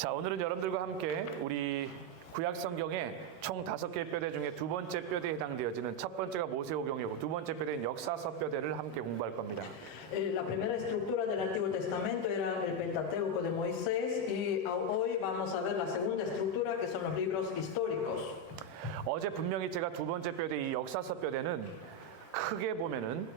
자, 오늘은 여러분들과 함께 우리 구약 성경의 총 5개의 뼈대 중에 두 번째 뼈대에 해당되어지는 첫 번째가 모세오경이고 두 번째 뼈대인 역사서 뼈대를 함께 공부할 겁니다. La primera estructura del Antiguo Testamento era el Pentateuco de Moisés y hoy vamos a ver la segunda estructura que son los libros históricos. 어제 분명히 제가 두 번째 뼈대 이 역사서 뼈대는 크게 보면은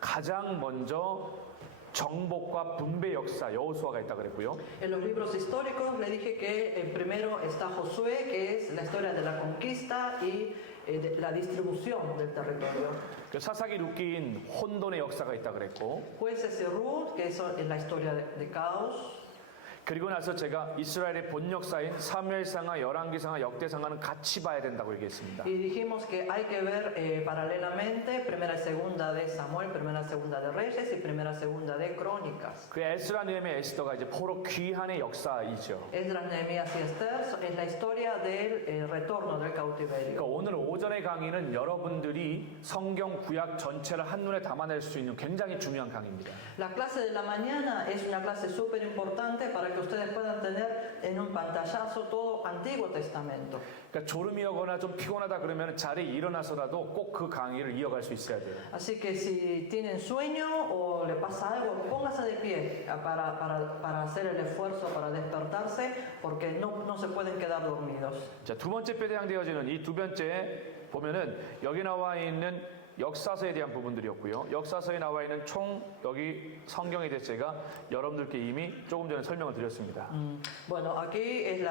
가장 먼저 정복과 분배 역사 여호수아가 있다 그랬고요. En los libros históricos le dije que primero está Josué, que es la historia de la conquista y de la distribución del territorio. 사사기 룻기인 혼돈의 역사가 있다 그랬고, Jueces y Ruth, que es la historia de caos. 그리고 나서 제가 이스라엘의 본 역사인 사무엘상하, 열왕기상하, 역대상하는 같이 봐야 된다고 얘기했습니다. Y dijimos que hay que ver paralelamente primera y segunda de Samuel, primera y segunda de Reyes y primera y segunda de Crónicas. 그 에스라, 느헤미야, 에스더가 이제 포로 귀환의 역사이죠. Esdras, Nehemías y Esther es la historia del retorno del cautiverio. 그러니까 오늘 오전의 강의는 여러분들이 성경 구약 전체를 한눈에 담아낼 수 있는 굉장히 중요한 강의입니다. La clase de la mañana es una clase súper importante para que ustedes puedan tener en un pantallazo todo Antiguo Testamento. 그러니까 졸음이 오거나 좀 피곤하다 그러면 자리에 일어나서라도 꼭 그 강의를 이어갈 수 있어야 돼요. Así que si tienen sueño o le pasa algo, póngase de pie para hacer el esfuerzo para despertarse, porque no se pueden quedar dormidos. 자, 두 번째 뼈에 해당되어지는 이 두 번째 보면은 여기 나와 있는 역사서에 대한 부분들이었고요. 역사서에 나와 있는 총 여기 성경에 대해서 제가 여러분들께 이미 조금 전에 설명을 드렸습니다. Bueno, aquí es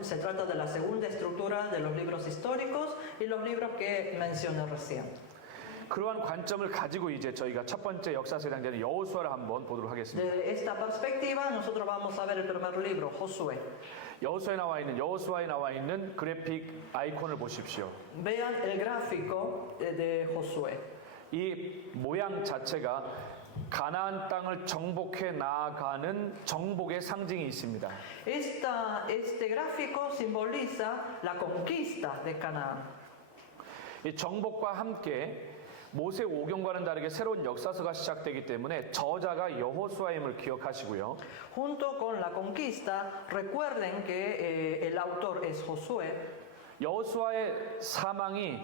se trata de la segunda estructura de los libros históricos y los libros que mencioné recién. 그러한 관점을 가지고 이제 저희가 첫 번째 역사서에 해당되는 여호수아를 한번 보도록 하겠습니다. Desde esta perspectiva, nosotros vamos a ver el primer libro, Josué. 여호수아에 나와 있는 그래픽 아이콘을 보십시오. Vean el gráfico de Josué. 이 모양 자체가 가나안 땅을 정복해 나아가는 정복의 상징이 있습니다. Este gráfico simboliza la conquista de Canaán. 이 정복과 함께 모세 오경과는 다르게 새로운 역사서가 시작되기 때문에 저자가 여호수아임을 기억하시고요. Junto con la conquista, recuerden que el autor es Josué. 여호수아의 사망이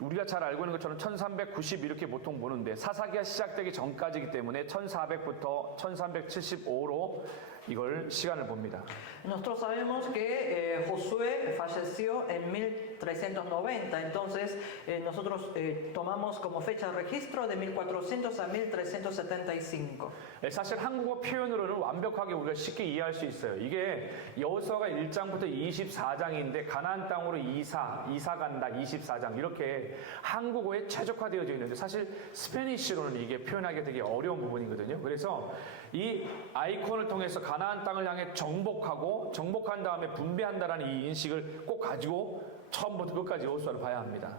우리가 잘 알고 있는 것처럼 1390 이렇게 보통 보는데 사사기가 시작되기 전까지이기 때문에 1400부터 1375로 이걸 시간을 봅니다. Nosotros sabemos que Josué falleció en 1390, entonces nosotros tomamos como fecha de registro de 1400 a 1375. 사실 한국어 표현으로는 완벽하게 우리가 쉽게 이해할 수 있어요. 이게 여호수아가 1장부터 24장인데 가나안 땅으로 이사 간다 24장 이렇게 한국어에 최적화되어져 있는데 사실 스페니쉬로는 이게 표현하기 되게 어려운 부분이거든요. 그래서 이 아이콘을 통해서 가나안 땅을 향해 정복한 다음에 분배한다라는 이 인식을 꼭 가지고 처음부터 끝까지 여호수아를 봐야 합니다.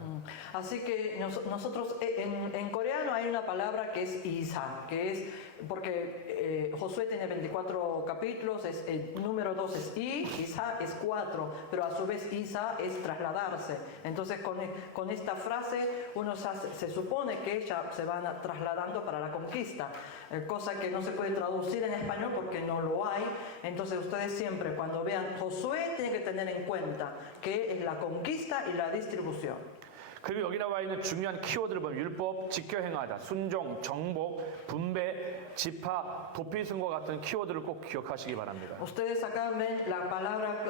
Así que nosotros en coreano hay una palabra que es Isa, que es porque Josué tiene 24 capítulos, el número 2 es Isa es 4, pero a su vez Isa es trasladarse. Entonces con esta frase se supone que ya se van trasladando para la conquista, cosa que no se puede traducir en español porque no lo hay. Entonces ustedes siempre cuando vean Josué tienen que tener en cuenta que es la conquista y la distribución. 그리고 여기 나와 있는 중요한 키워드를 보면 율법, 지켜 행하다, 순종, 정복, 분배, 지파, 도피승과 같은 키워드를 꼭 기억하시기 바랍니다. Ustedes acá ven la palabra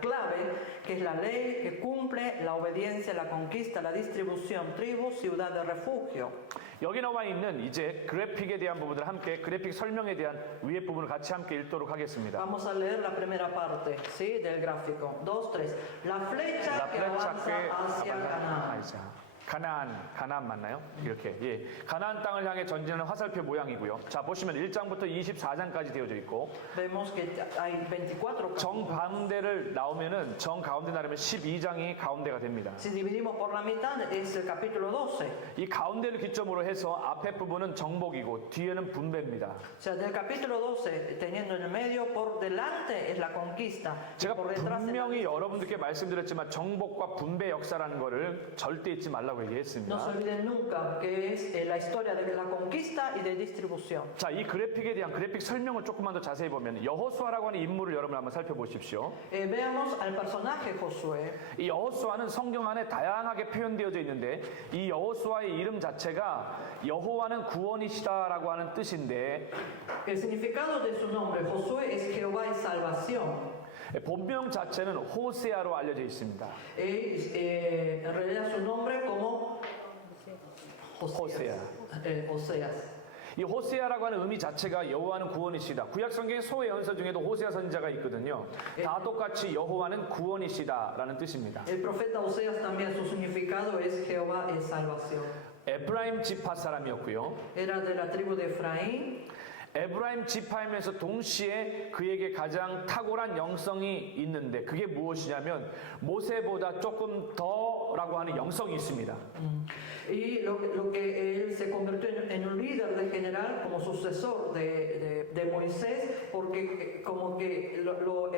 clave, que es la ley que cumple, la obediencia, la conquista, la distribución, tribu, ciudad de refugio. 여기 나와 있는 이제 그래픽에 대한 부분들 함께 그래픽 설명에 대한 위에 부분을 같이 함께 읽도록 하겠습니다. Vamos a leer la primera parte, ¿sí? Del gráfico. 2, 3. La flecha que avanza hacia Canaán. 가나안 맞나요? 이렇게 가나안 땅을 향해 전진하는 화살표 모양이고요. 자 보시면 1장부터 24장까지 되어져 있고 Vemos que hay 24 정 가운데를 나오면은 정 가운데 나르면 12장이 가운데가 됩니다. Si dividimos por la mitad es el capítulo 12. 이 가운데를 기점으로 해서 앞에 부분은 정복이고 뒤에는 분배입니다. O sea, del capítulo 12 teniendo en el medio por delante es la conquista. 제가 분명히 여러분들께 말씀드렸지만 정복과 분배 역사라는 거를 절대 잊지 말라고 나라고 No se 얘기했습니다. olviden nunca que es la historia de la conquista y de distribución. 자, 이 그래픽에 대한 그래픽 설명을 조금만 더 자세히 보면 여호수아라고 하는 인물을 여러분 한번 살펴보십시오. Veamos al personaje Josué. 이 여호수아는 성경 안에 다양하게 표현되어져 있는데 이 여호수아의 이름 자체가 여호와는 구원이시다라고 하는 뜻인데 El significado de su nombre, Josué, es Jehová es salvación. 본명 자체는 호세아로 알려져 있습니다. En realidad su nombre como Josea. Oseas. 이 호세아라고 하는 의미 자체가 여호와는 구원이시다. 구약 성경의 소의 연서 중에도 호세아 선지자가 있거든요. 다 똑같이 여호와는 구원이시다라는 뜻입니다. El profeta Oseas también su significado es Jehová es salvación. 에브라임 지파 사람이었고요. Era de la tribu de Efraín. 에브라임 지파이면서 동시에 그에게 가장 탁월한 영성이 있는데 그게 무엇이냐면 모세보다 조금 더라고 하는 영성이 있습니다. Y lo que él se convirtió en un líder de general como sucesor de Moisés, porque como que lo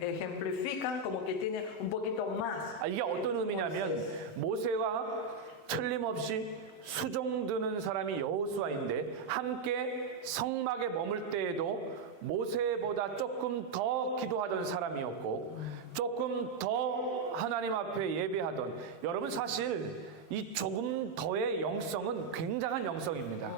ejemplifican como que tiene un poquito más. 이게 어떤 의미냐면 모세와 틀림없이 수종드는 사람이 여호수아인데 함께 성막에 머물 때에도 모세보다 조금 더 기도하던 사람이었고 조금 더 하나님 앞에 예배하던 여러분 사실 이 조금 더의 영성은 굉장한 영성입니다.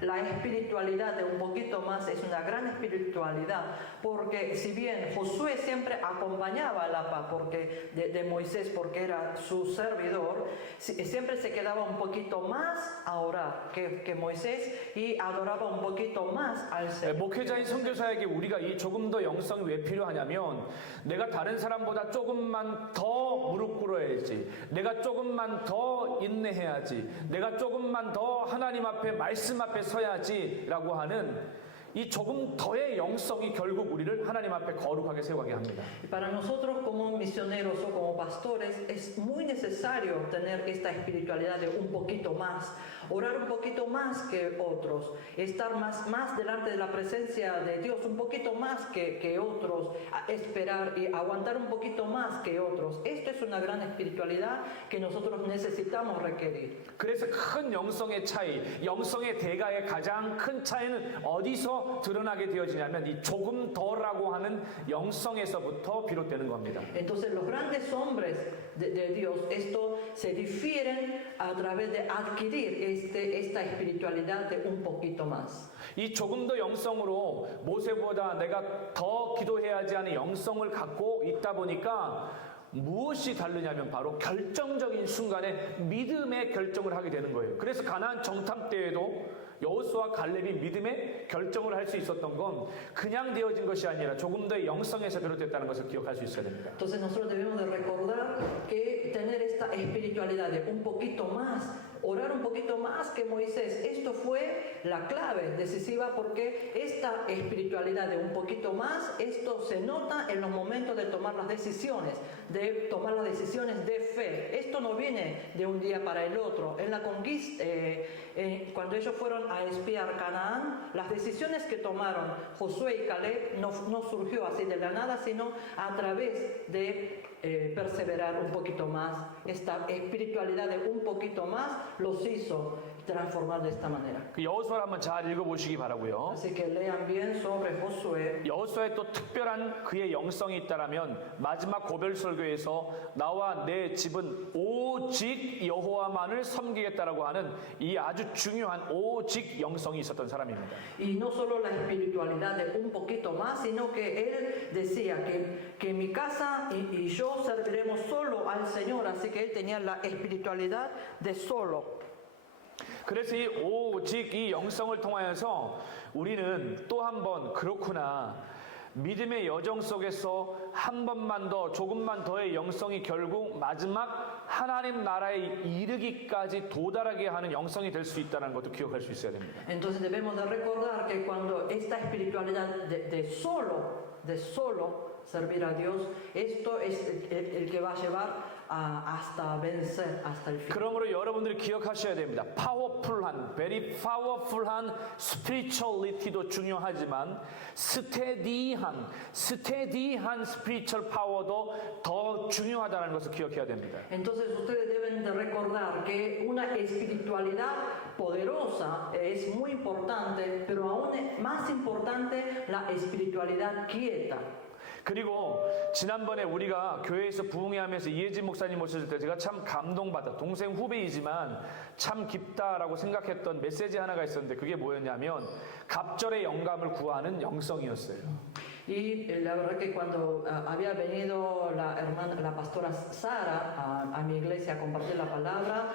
La espiritualidad de un poquito más es una gran espiritualidad, porque si bien Josué siempre acompañaba a la paz de Moisés, porque era su servidor, siempre se quedaba un poquito más a orar que Moisés y adoraba un poquito más al Señor. 목회자인 선교사에게 우리가 이 조금 더 영성이 왜 필요하냐면 내가 다른 사람보다 조금만 더 무릎 꿇어야지, 내가 조금만 더 인내해야지, 내가 조금만 더 하나님 앞에 말씀 앞에 서야지라고 하는 이 조금 더의 영성이 결국 우리를 하나님 앞에 거룩하게 세워가게 합니다. Y para nosotros como misioneros o como pastores es muy necesario tener esta espiritualidad de un poquito más, orar un poquito más que otros, estar más delante de la presencia de Dios, un poquito más que otros, esperar y aguantar un poquito más que otros. Esto es una gran espiritualidad que nosotros necesitamos requerir. 그래서 큰 영성의 차이, 영성의 대가의 가장 큰 차이는 어디서 드러나게 되어지냐면 이 조금 더라고 하는 영성에서부터 비롯되는 겁니다. Entonces los grandes hombres de Dios, esto se difieren a través de adquirir esta espiritualidad de un poquito más. 이 조금 더 영성으로 모세보다 내가 더 기도해야지 하는 영성을 갖고 있다 보니까 무엇이 다르냐면 바로 결정적인 순간에 믿음의 결정을 하게 되는 거예요. 그래서 가나안 정탐 때에도 여호수아 갈렙이 믿음의 결정을 할 수 있었던 건 그냥 되어진 것이 아니라 조금 더 영성에서 비롯됐다는 것을 기억할 수 있어야 됩니다. Entonces nosotros debemos de recordar que tener esta espiritualidad de un poquito más, orar un poquito más que Moisés, esto fue la clave decisiva porque esta espiritualidad de un poquito más, esto se nota en los momentos de tomar las decisiones de fe. Esto no viene de un día para el otro. En la conquista, cuando ellos fueron a espiar Canaán, las decisiones que tomaron Josué y Caleb no surgió así de la nada, sino a través de perseverar un poquito más. Esta espiritualidad de un poquito más los hizo transformar de esta manera. 그 여호수아를 한번 잘 읽어보시기 바라고요. Así que lean bien sobre Josué. 여호수아의 또 특별한 그의 영성이 있다라면 마지막 고별 설교에서 나와 내 집은 오직 여호와만을 섬기겠다라고 하는 이 아주 중요한 오직 영성이 있었던 사람입니다. Y no solo la espiritualidad de un poquito más, sino que él decía que mi casa y yo serviremos solo al Señor. Así que él tenía la espiritualidad de solo. 그래서 이 오직 이 영성을 통하여서 우리는 또 한 번 그렇구나. 믿음의 여정 속에서 한 번만 더 조금만 더의 영성이 결국 마지막 하나님 나라에 이르기까지 도달하게 하는 영성이 될 수 있다는 것도 기억할 수 있어야 됩니다. Entonces debemos de recordar que cuando esta espiritualidad de solo de solo servir a Dios, esto es el que va a llevar hasta vencer, hasta el fin. 그러므로 여러분들이 기억하셔야 됩니다. 파워풀한, very powerful한 spirituality도 중요하지만 스테디한 spiritual power도 더 중요하다는 것을 기억해야 됩니다. Entonces ustedes deben de recordar que una espiritualidad poderosa es muy importante, pero aún es más importante la espiritualidad quieta. 그리고 지난번에 우리가 교회에서 부흥회하면서 이혜진 목사님 모셨을 때 제가 참 감동받아, 동생 후배이지만 참 깊다라고 생각했던 메시지 하나가 있었는데 그게 뭐였냐면 갑절의 영감을 구하는 영성이었어요. Y la verdad que cuando había venido la pastora Sara a mi iglesia a compartir la palabra,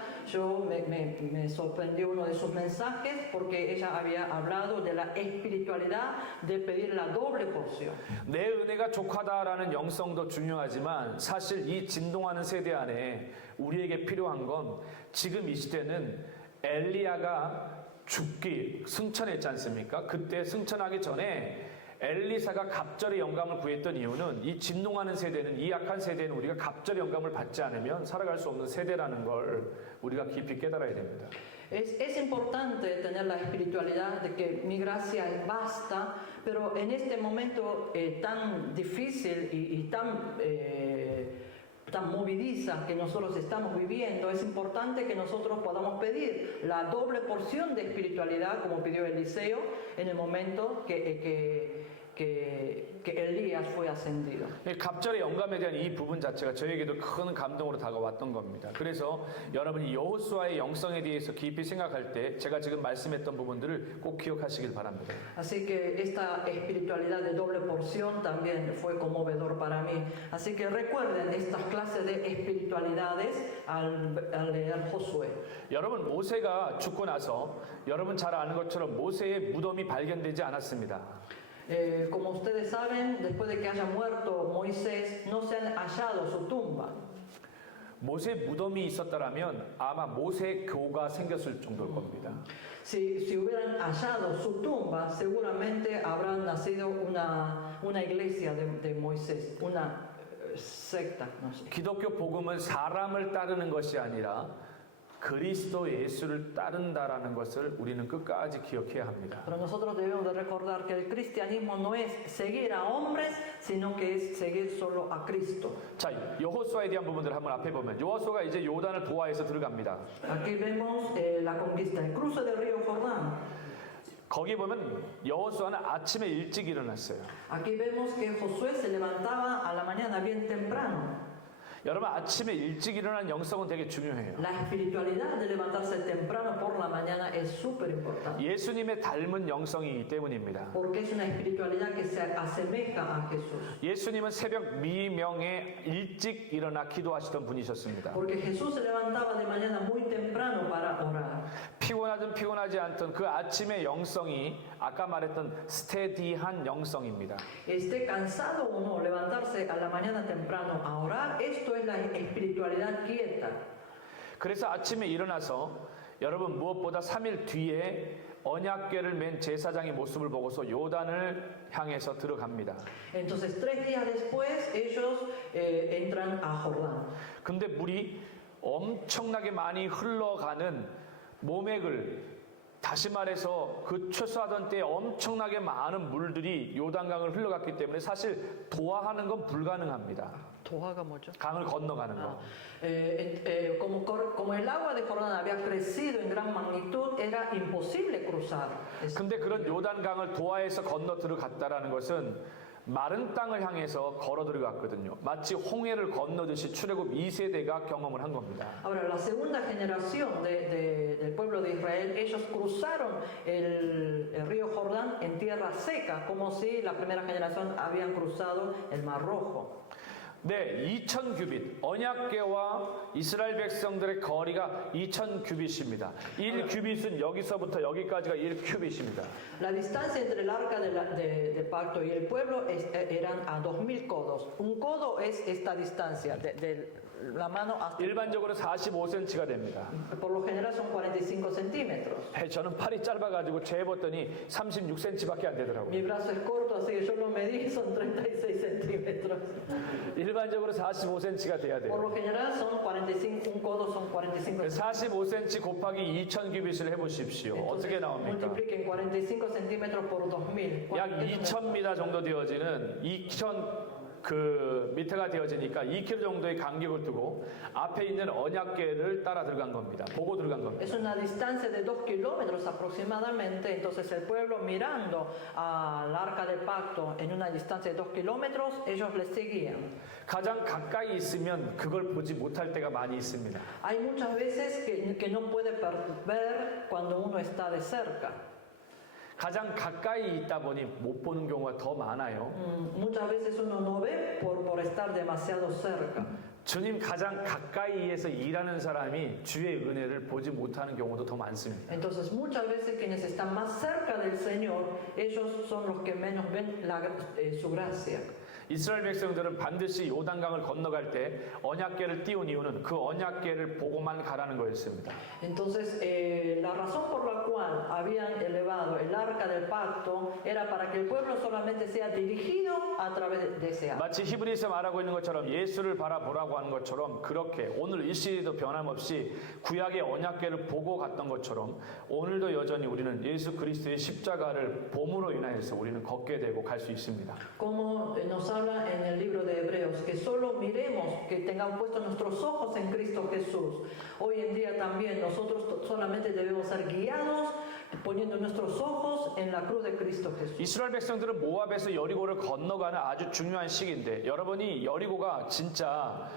me sorprendió uno de sus mensajes porque ella había hablado de la espiritualidad de pedir la doble porción. 내 은혜가 족하다라는 영성도 중요하지만 사실 이 진동하는 세대 안에 우리에게 필요한 건 지금 이 시대는 엘리야가 죽기 승천했지 않습니까? 그때 승천하기 전에 엘리사가 갑절의 영감을 구했던 이유는 이 진동하는 세대는, 이 약한 세대는 우리가 갑절의 영감을 받지 않으면 살아갈 수 없는 세대라는 걸 우리가 깊이 깨달아야 됩니다. Es importante tener la espiritualidad de que mi gracia es vasta, pero en este momento tan difícil y tan movediza que nosotros estamos viviendo, es importante que nosotros podamos pedir la doble porción de espiritualidad como pidió Eliseo en el momento que Elías fue ascendido. 갑절의 영감에 대한 이 부분 자체가 저에게도 큰 감동으로 다가왔던 겁니다. 그래서 여러분이 여호수아의 영성에 대해서 깊이 생각할 때 제가 지금 말씀했던 부분들을 꼭 기억하시길 바랍니다. Así que esta espiritualidad de doble porción también fue conmovedor para mí. Así que recuerden estas clases de espiritualidades al leer Josué. 여러분, 모세가 죽고 나서 여러분 잘 아는 것처럼 모세의 무덤이 발견되지 않았습니다. Como ustedes saben, después de que haya muerto Moisés, no se han hallado su tumba. 모세 무덤이 있었다라면 아마 모세 교가 생겼을 정도일 겁니다. Si hubieran hallado su tumba, seguramente habrán nacido una iglesia de Moisés, una secta, no sé. 기독교 복음은 사람을 따르는 것이 아니라 그리스도 예수를 따른다라는 것을 우리는 끝까지 기억해야 합니다. Pero nosotros debemos de recordar que el cristianismo no es seguir a hombres, sino que es seguir solo a Cristo. 자, 여호수아에 대한 부분들을 한번 앞에 보면 여호수아가 이제 요단을 보아해서 들어갑니다. Aquí vemos la conquista, el cruce del río Jordán. 거기 보면 여호수아는 아침에 일찍 일어났어요. Aquí vemos que Josué se levantaba a la mañana bien temprano. 여러분, 아침에 일찍 일어나는 영성은 되게 중요해요. La espiritualidad de levantarse temprano por la mañana es súper importante. 예수님의 닮은 영성이기 때문입니다. Porque es una espiritualidad que se asemeja a Jesús. 예수님은 새벽 미명에 일찍 일어나 기도하시던 분이셨습니다. Porque Jesús se levantaba de mañana muy temprano para orar. 피곤하든 피곤하지 않던 그 아침의 영성이 아까 말했던 스테디한 영성입니다. Esté cansado o no, levantarse a la mañana temprano a orar, esto es la espiritualidad quieta. 그래서 아침에 일어나서 여러분 무엇보다 3일 뒤에 언약궤를 맨 제사장의 모습을 보고서 요단을 향해서 들어갑니다. Entonces 3 días después ellos entran a Jordán. 근데 물이 엄청나게 많이 흘러가는 모맥을, 다시 말해서 그 추수하던 때에 엄청나게 많은 물들이 요단강을 흘러갔기 때문에 사실 도하하는 건 불가능합니다. 도하가 뭐죠? 강을 건너가는 거. Como el agua de Jordán había crecido en gran magnitud, era imposible cruzar. 근데 그런 요단강을 도하에서 건너 들어갔다라는 것은 마른 땅을 향해서 걸어 들어갔거든요. 마치 홍해를 건너듯이 출애굽 2세대가 경험을 한 겁니다. Ahora, la segunda generación del pueblo de Israel, ellos cruzaron el río Jordán en tierra seca, como si la primera generación habían cruzado el Mar Rojo. 네, 2000 규빗. 언약궤와 이스라엘 백성들의 거리가 2000 규빗입니다. 1 규빗은 여기서부터 여기까지가 1 규빗입니다. La distancia entre el arca de pacto y el pueblo eran a 2000 codos. Un codo es esta distancia, de la mano hasta. 일반적으로 45cm가 됩니다. Por lo general son 45 centímetros. 저는 팔이 짧아가지고 재봤더니 36cm밖에 안 되더라고요. Mi brazo es corto, así que yo lo medí, son 36 centímetros. 일반적으로 45cm가 돼야 Por 돼요. lo general son 45, un codo son 45 45cm 곱하기 2000 규빗을 해보십시오. 어떻게 나옵니까? Multipliquen 45 centímetros por 2000. 약 2000m 정도 되어지는 2000 그 미터가 되어지니까 2km 정도의 간격을 두고 앞에 있는 언약궤를 따라 들어간 겁니다. 보고 들어간 겁니다. Es una distancia de 2 kilómetros aproximadamente, entonces el pueblo mirando al arca del pacto en una distancia de 2 kilómetros, ellos le seguían. 가장 가까이 있으면 그걸 보지 못할 때가 많이 있습니다. Hay muchas veces que no puede ver cuando uno está de cerca. 가장 가까이 있다 보니 못 보는 경우가 더 많아요. Muchas veces uno no ve por estar demasiado cerca. 주님 가장 가까이에서 일하는 사람이 주의 은혜를 보지 못하는 경우도 더 많습니다. Entonces muchas veces quienes están más cerca del Señor, ellos son los que menos ven su gracia. 이스라엘 백성들은 반드시 요단강을 건너갈 때 언약궤를 띄운 이유는 그 언약궤를 보고만 가라는 거였습니다. Entonces, la razón por la cual habían elevado el arca del pacto era para que el pueblo solamente sea dirigido a través de ese arca. 마치 히브리서 말하고 있는 것처럼 예수를 바라보라고 하는 것처럼 그렇게 오늘 이 시대도 변함없이 구약의 언약궤를 보고 갔던 것처럼 오늘도 여전히 우리는 예수 그리스도의 십자가를 봄으로 인하여서 우리는 걷게 되고 갈 수 있습니다. Como nos habla en el libro de Hebreos, que solo miremos, que tengamos puestos nuestros ojos en Cristo Jesús. Hoy en día también nosotros solamente debemos ser guiados poniendo nuestros ojos en la cruz de Cristo Jesús. 이스라엘 백성들은 모압에서 여리고를 건너가는 아주 중요한 시기인데 여러분이 여리고가 진짜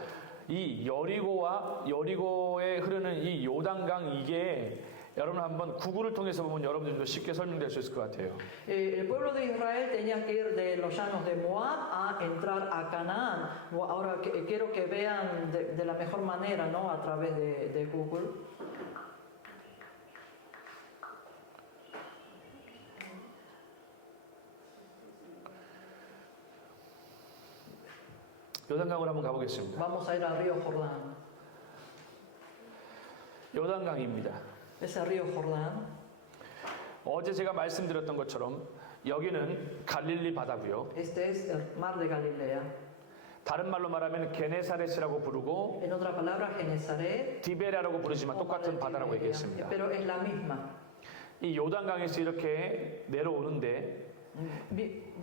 이 여리고와 여리고에 흐르는 이 요단강 이게 여러분 한번 구글을 통해서 보면 여러분들도 쉽게 설명될 수 있을 것 같아요. El pueblo de Israel tenía que ir de los llanos de Moab a entrar a Canaán. Ahora quiero que vean de la mejor manera, ¿no? A través de Google. 요단강으로 한번 가보겠습니다. Vamos a ir al río Jordán. 요단강입니다. Ese río Jordán. 어제 제가 말씀드렸던 것처럼 여기는 갈릴리 바다고요. Este es el mar de Galilea. 다른 말로 말하면 게네사렛이라고 부르고 En otra palabra, Genezaret. 디베라라고 부르지만 o mar de 똑같은 바다라고 Tiberia, 얘기했습니다. Pero es la misma. 이 요단강에서 이렇게 내려오는데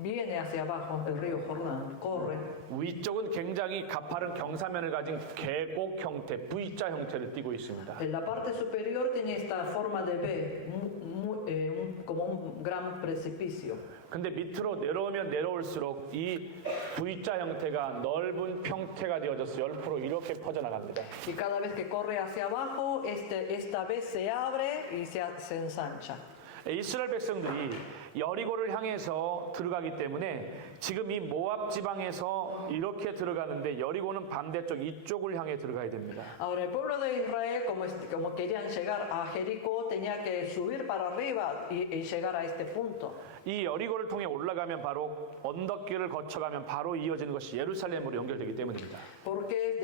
Viene hacia abajo el río Jordán, corre. 위쪽은 굉장히 가파른 경사면을 가진 계곡 형태, V자 형태를 띠고 있습니다. En la parte superior tiene esta forma de V, como un gran precipicio. 근데 밑으로 내려오면 내려올수록 이 V자 형태가 넓은 평태가 되어져서 옆으로 이렇게 퍼져나갑니다. Y cada vez que corre hacia abajo, esta vez se abre y se ensancha. 이스라엘 백성들이 여리고를 향해서 들어가기 때문에 지금 이 모압 지방에서 이렇게 들어가는데 여리고는 반대쪽 이쪽을 향해 들어가야 됩니다. Ahora el pueblo de Israel, como querían llegar a Jericó, tenía que subir para arriba y llegar a este punto. 이 여리고를 통해 올라가면 바로 언덕길을 거쳐가면 바로 이어지는 것이 예루살렘으로 연결되기 때문입니다. Porque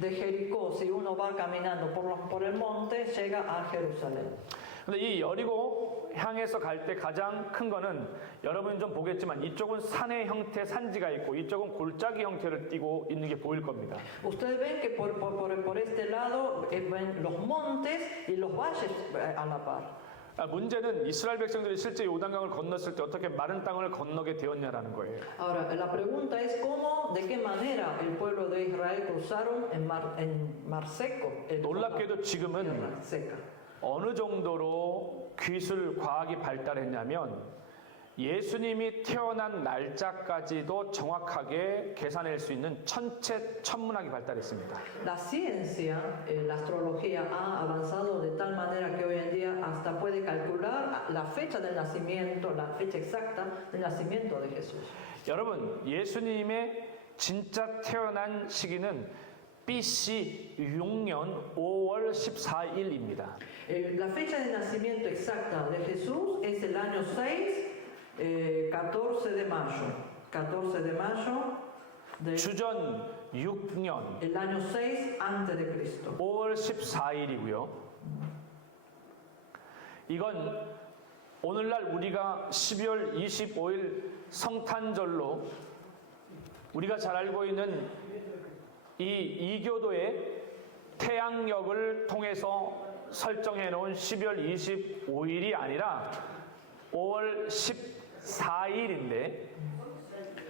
de Jericó, si uno va caminando por el monte, llega a Jerusalén. 근데 이 여리고 향해서 갈 때 가장 큰 거는 여러분 좀 보겠지만 이쪽은 산의 형태 산지가 있고 이쪽은 골짜기 형태를 띠고 있는 게 보일 겁니다. Ustedes ven que por este lado ven los montes y los valles a la par. 문제는 이스라엘 백성들이 실제 요단강을 건넜을 때 어떻게 마른 땅을 건너게 되었냐라는 거예요. Ahora, la pregunta es cómo, de qué manera el pueblo de Israel cruzaron en mar seco. 놀랍게도 지금은 Tierra seca. 어느 정도로 기술 과학이 발달했냐면 예수님이 태어난 날짜까지도 정확하게 계산할 수 있는 천문학이 발달했습니다. La ciencia, la astrología ha avanzado de tal manera que hoy en día hasta puede calcular la fecha del nacimiento, la fecha exacta del nacimiento de Jesús. 여러분, 예수님의 진짜 태어난 시기는 BC 6년 5월 14일입니다. La fecha de nacimiento exacta de Jesús es el año 6, 14 de mayo. 14 de mayo del 주전 6년 el año 6 antes de Cristo. 5월 14일이고요. 이건 오늘날 우리가 12월 25일 성탄절로 우리가 잘 알고 있는 이 이교도의 태양력을 통해서 설정해 놓은 12월 25일이 아니라 5월 14일인데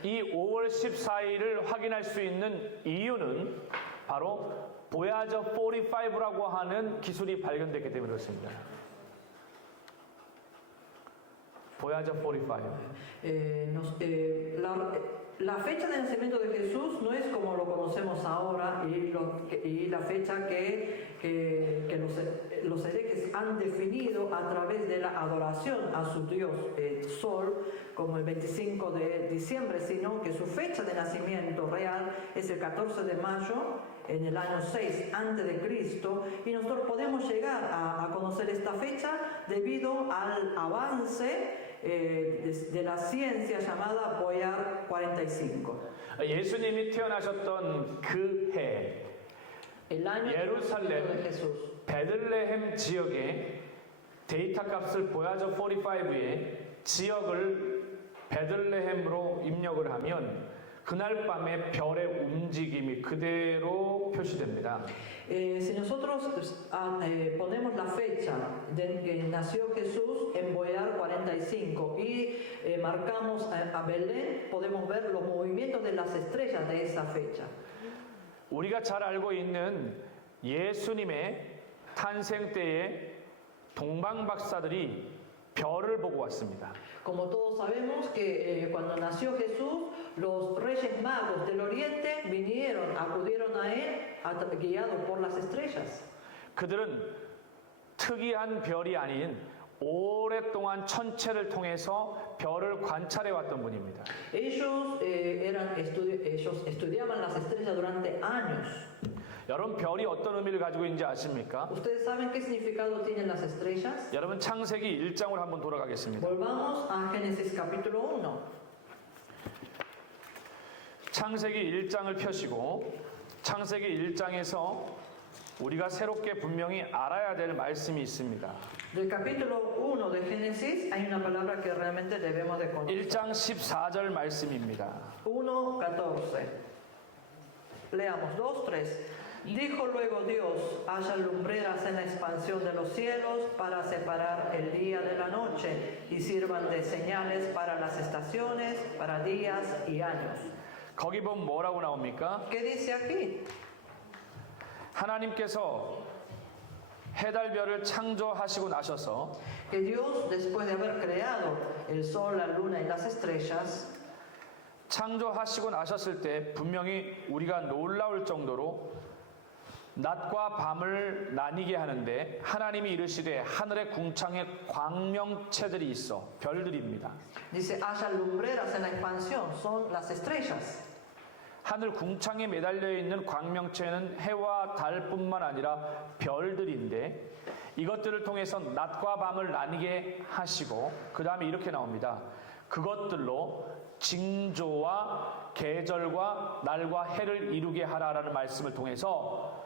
이 5월 14일을 확인할 수 있는 이유는 바로 보야저 45라고 하는 기술이 발견됐기 때문에 그렇습니다. 보야저 45. La fecha de nacimiento de Jesús no es como lo conocemos ahora y la fecha que los herejes han definido a través de la adoración a su Dios, el Sol, como el 25 de diciembre, sino que su fecha de nacimiento real es el 14 de mayo en el año 6 antes de Cristo, y nosotros podemos llegar a conocer esta fecha debido al avance de la ciencia llamada Boyard 45. 예수님이 태어나셨던 그 해, El año de 예루살렘 nacimiento de Jesús. 베들레헴 지역의 데이터 값을 보야저 45의 지역을 베들레헴으로 입력을 하면 그날 밤에 별의 움직임이 그대로 표시됩니다. Si nosotros ponemos la fecha de que nació Jesús en Boyard 45 y marcamos a Belén, podemos ver los movimientos de las estrellas de esa fecha. 우리가 잘 알고 있는 예수님의 탄생 때에 동방 박사들이 별을 보고 왔습니다. Como todos sabemos que cuando nació Jesús, los reyes magos del oriente acudieron a él guiados por las estrellas. 그들은 특이한 별이 아닌 오랫동안 천체를 통해서 별을 관찰해 왔던 분입니다. Ellos estudiaban las estrellas durante años. 여러분 별이 어떤 의미를 가지고 있는지 아십니까? ¿Ustedes saben qué significado tienen las estrellas? 여러분 창세기 1장으로 한번 돌아가겠습니다. Volvamos a Génesis capítulo 1. 창세기 1장을 펴시고 창세기 1장에서 우리가 새롭게 분명히 알아야 될 말씀이 있습니다. Del capítulo 1 de Génesis hay una palabra que realmente debemos de conocer. 1장 14절 말씀입니다. 1:14. Leamos 2:3. Dijo luego Dios: haya lumbreras en la expansión de los cielos para separar el día de la noche y sirvan de señales para las estaciones, para días y años. 거기 보면 뭐라고 나옵니까? ¿Qué dice aquí? 하나님께서 해달별을 창조하시고 나셔서 Que Dios, después de haber creado el sol, la luna y las estrellas, 창조하시고 나셨을 때 분명히 우리가 놀라울 정도로 낮과 밤을 나뉘게 하는데 하나님이 이르시되 하늘의 궁창에 광명체들이 있어 별들입니다. dice: haya lumbreras en la expansión, son las estrellas. 하늘 궁창에 매달려 있는 광명체는 해와 달뿐만 아니라 별들인데 이것들을 통해서 낮과 밤을 나뉘게 하시고 그 다음에 이렇게 나옵니다. 그것들로 징조와 계절과 날과 해를 이루게 하라라는 말씀을 통해서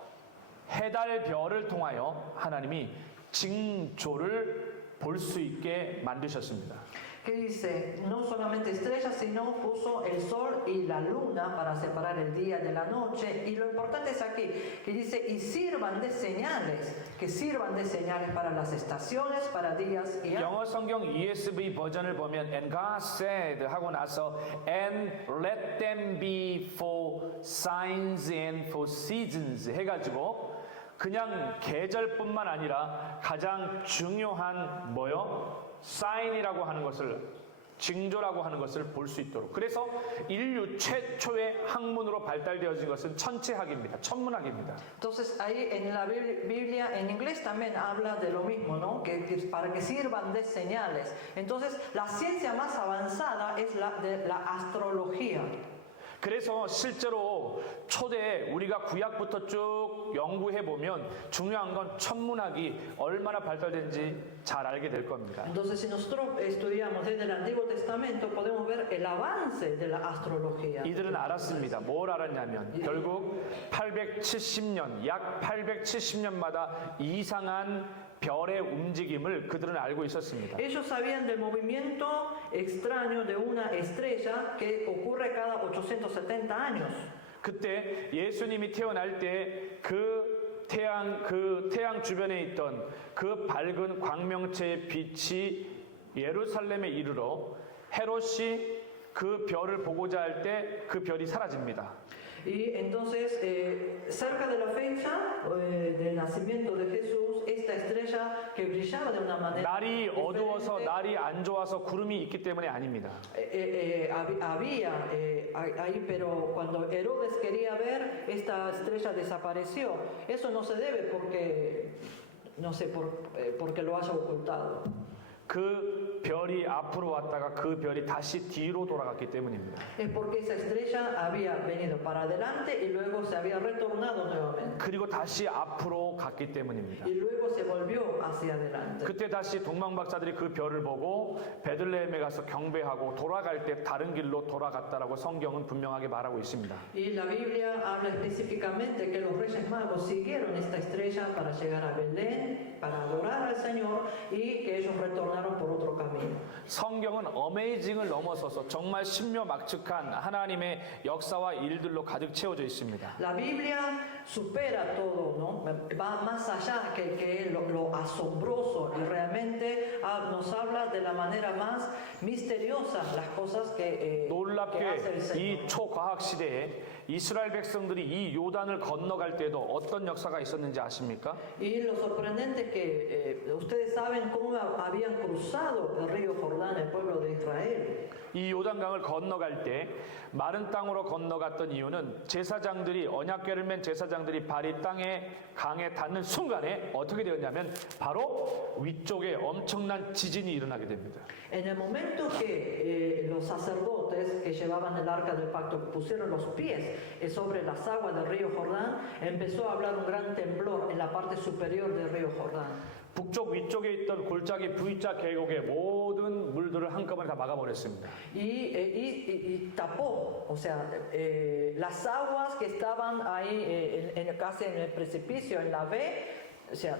해달 별을 통하여 하나님이 징조를 볼 수 있게 만드셨습니다. Que dice, no solamente estrellas, sino puso el sol y la luna para separar el día de la noche. Y lo importante es aquí, que dice, y sirvan de señales, que sirvan de señales para las estaciones, para días y años. 영어 성경 ESV 버전을 보면 and God said 하고 나서 and let them be for signs and for seasons 해가지고 그냥 계절뿐만 아니라 가장 중요한 뭐요? 사인이라고 하는 것을 징조라고 하는 것을 볼 수 있도록. 그래서 인류 최초의 학문으로 발달되어진 것은 천체학입니다. 천문학입니다. Entonces ahí en la Biblia en inglés también habla de lo mismo, ¿no? Que para que sirvan de señales. Entonces la ciencia más avanzada es la de la astrología. 그래서 실제로 초대 우리가 구약부터 쭉 연구해 보면 중요한 건 천문학이 얼마나 발달된지 잘 알게 될 겁니다. Entonces, si nosotros estudiamos desde el Antiguo Testamento, podemos ver el avance de la astrología. 이들은 알았습니다. 뭘 알았냐면 결국 870년, 약 870년마다 이상한 별의 움직임을 그들은 알고 있었습니다. Ellos sabían del movimiento extraño de una estrella que ocurre cada 870 años. 그때 예수님이 태어날 때 그 태양 주변에 있던 그 밝은 광명체의 빛이 예루살렘에 이르러 헤롯이 그 별을 보고자 할 때 그 별이 사라집니다. Y entonces, cerca de la fecha del nacimiento de Jesús, esta estrella que brillaba de una manera 날이 어두워서 diferente, 날이 안 좋아서 구름이 있기 때문이 아닙니다. había ahí, pero cuando Herodes quería ver, esta estrella desapareció. Eso no se debe porque, no sé, porque lo haya ocultado. 그 별이 앞으로 왔다가 그 별이 다시 뒤로 돌아갔기 때문입니다. Es porque esa estrella había venido para adelante y luego se había retornado nuevamente. 그리고 다시 앞으로 갔기 때문입니다. Y luego se volvió hacia adelante. 그때 다시 동방박사들이 그 별을 보고 베들레헴에 가서 경배하고 돌아갈 때 다른 길로 돌아갔다라고 성경은 분명하게 말하고 있습니다. Y la Biblia habla específicamente que los Reyes Magos siguieron esta estrella para llegar a Belén, para adorar al Señor y que ellos retornaron por otro camino. 성경은 어메이징을 넘어서서 정말 신묘막측한 하나님의 역사와 일들로 가득 채워져 있습니다. La Biblia supera todo, ¿no? Va más allá que lo asombroso y realmente nos habla de la manera más misteriosa las cosas que hace el 놀랍게 Señor. 이 초과학 시대에 이스라엘 백성들이 이 요단을 건너갈 때도 어떤 역사가 있었는지 아십니까? Y lo sorprendente es que ustedes saben cómo habían cruzado el río Jordán el pueblo de Israel. 이 요단강을 건너갈 때 마른 땅으로 건너갔던 이유는 제사장들이 언약궤를 맨 제사장들이 발이 강에 닿는 순간에 어떻게 되었냐면 바로 위쪽에 엄청난 지진이 일어나게 됩니다. En el momento que los sacerdotes que llevaban el arca del pacto pusieron los pies sobre las aguas del río Jordán, empezó a hablar un gran temblor en la parte superior del río Jordán. 북쪽 위쪽에 있던 골짜기 V자 계곡의 모든 물들을 한꺼번에 다 막아버렸습니다. Y tapó, o sea, las aguas que estaban ahí casi en el precipicio, en la V, o sea,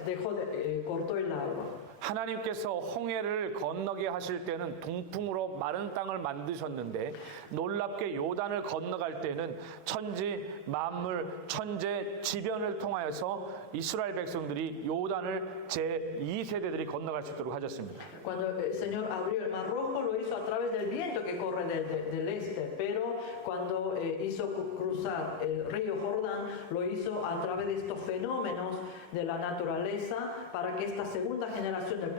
cortó el agua. 하나님께서 홍해를 건너게 하실 때는 동풍으로 마른 땅을 만드셨는데 놀랍게 요단을 건너갈 때는 천지, 만물, 천재, 지변을 통하여서 이스라엘 백성들이 요단을 제2세대들이 건너갈 수 있도록 하셨습니다. Cuando el Señor abrió el Mar Rojo lo hizo a través del viento que corre del este, pero cuando hizo cruzar el río Jordán lo hizo a través de estos fenómenos de la naturaleza para que esta segunda generación del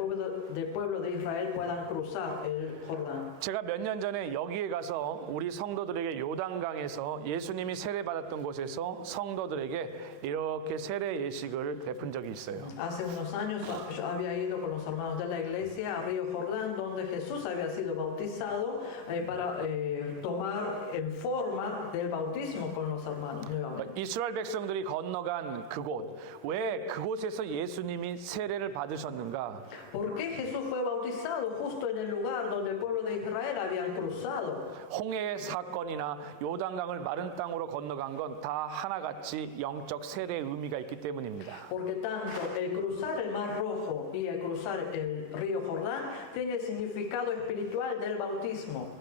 pueblo de Israel puedan cruzar el Jordán. 제가 몇 년 전에 여기에 가서 우리 성도들에게 요단강에서 예수님이 세례받았던 곳에서 성도들에게 이렇게 세례 예식을 베푼 적이 있어요. Hace unos años yo había ido con los hermanos de la iglesia a Río Jordán, donde Jesús había sido bautizado para tomar en forma del bautismo con los hermanos nuevamente. 이스라엘 백성들이 건너간 그곳, 왜 그곳에서 예수님이 세례를 받으셨는가? ¿Por qué Jesús fue bautizado justo en el lugar donde el pueblo de Israel habían cruzado? 홍해의 사건이나 요단강을 마른 땅으로 건너간 건 다 하나같이 영적 세례의 의미가 있기 때문입니다. Porque tanto el cruzar el Mar Rojo y el cruzar el río Jordán tiene el significado espiritual del bautismo.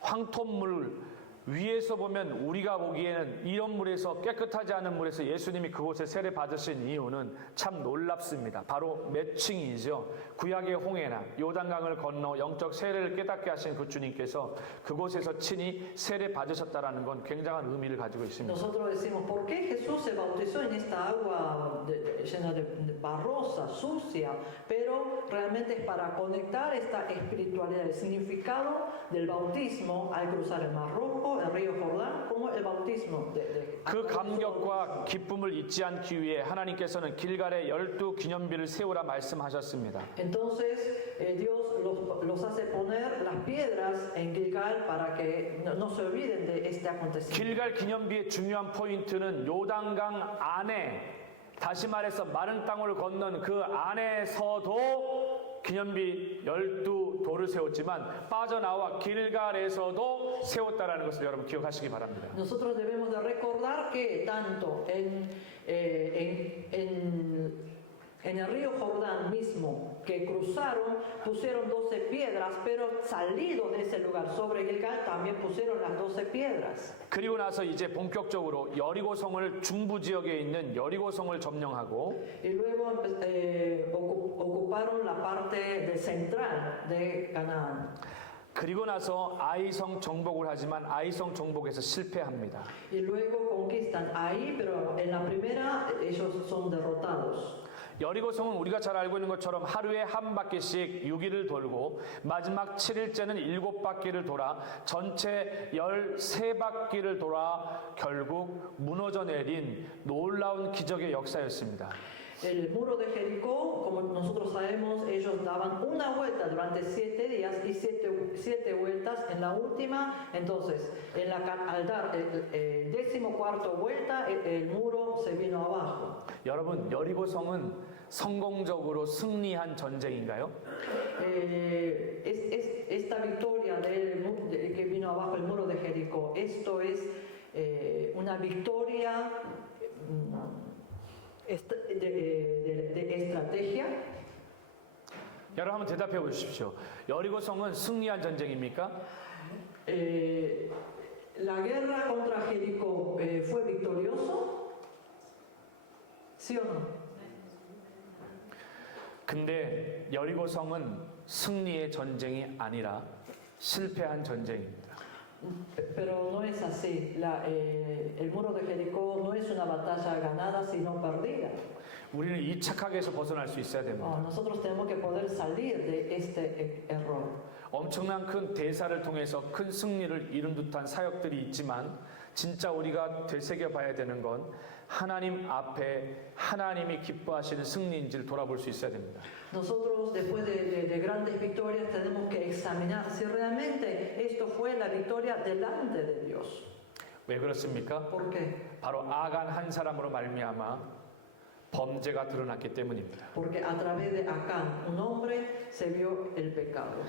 황토물 위에서 보면 우리가 보기에는 이런 물에서 깨끗하지 않은 물에서 예수님이 그곳에 세례 받으신 이유는 참 놀랍습니다. 바로 매칭이죠. 구약의 홍해나 요단강을 건너 영적 세례를 깨닫게 하신 그 주님께서 그곳에서 친히 세례 받으셨다라는 건 굉장한 의미를 가지고 있습니다. Nosotros decimos, ¿por qué Jesús se bautizó en esta agua llena de barrosa, sucia? Pero realmente es para conectar esta espiritualidad, el significado del bautismo al cruzar el Mar Rojo, el río Jordán, como el bautismo mismo. 그 감격과 기쁨을 잊지 않기 위해 하나님께서는 길갈에 12기념비를 세우라 말씀하셨습니다. Entonces Dios los hace poner las piedras en Gilgal para que no se olviden de este acontecimiento. 길갈 기념비의 중요한 포인트는 요단강 안에, 다시 말해서 마른 땅을 건넌 그 안에서도 기념비 12돌을 세웠지만 빠져나와 길갈에서도 세웠다라는 것을 여러분 기억하시기 바랍니다. Nosotros debemos de recordar que tanto en el río Jordán mismo que cruzaron, pusieron 12 piedras, pero salido de ese lugar sobre Gilgal también pusieron las 12 piedras. 그리고 나서 이제 본격적으로 여리고성을 중부 지역에 있는 여리고성을 점령하고 Y luego ocuparon la parte central de Canaán. 그리고 나서 아이성 정복을 하지만 아이성 정복에서 실패합니다. Y luego conquistan ahí, pero en la primera ellos son derrotados. 여리고성은 우리가 잘 알고 있는 것처럼 하루에 한 바퀴씩 6일을 돌고 마지막 7일째는 7바퀴를 돌아 전체 13바퀴를 돌아 결국 무너져 내린 놀라운 기적의 역사였습니다. El muro de Jericó, como nosotros sabemos, ellos daban una vuelta durante 7 días y 7 vueltas en la última. Entonces, al dar el 14ª vuelta, el muro se vino abajo. 여러분, 여리고성은 성공적으로 승리한 전쟁인가요? Esta victoria que vino abajo el muro de Jericó, esto es una victoria de estrategia. 여러분 한번 대답해 보십시오. 여리고성은 승리한 전쟁입니까? ¿La guerra contra Jericó fue victorioso? ¿Sí o no? 근데 여리고성은 승리의 전쟁이 아니라 실패한 전쟁입니다. Pero no es así. El muro de Jericó no es una batalla ganada, sino perdida. 우리는 이 착각에서 벗어날 수 있어야 됩니다. Nosotros tenemos que poder salir de este error. 엄청난 큰 대사를 통해서 큰 승리를 이룬 듯한 사역들이 있지만 진짜 우리가 되새겨봐야 되는 건 하나님 앞에 하나님이 기뻐하시는 승리인지를 돌아볼 수 있어야 됩니다. Nosotros después de grandes victorias tenemos que examinar si realmente esto fue la victoria delante de Dios. 왜 그렇습니까? ¿Por qué? 바로 아간 한 사람으로 말미암아 범죄가 드러났기 때문입니다. Porque a través de Acán, un hombre, se vio el pecado.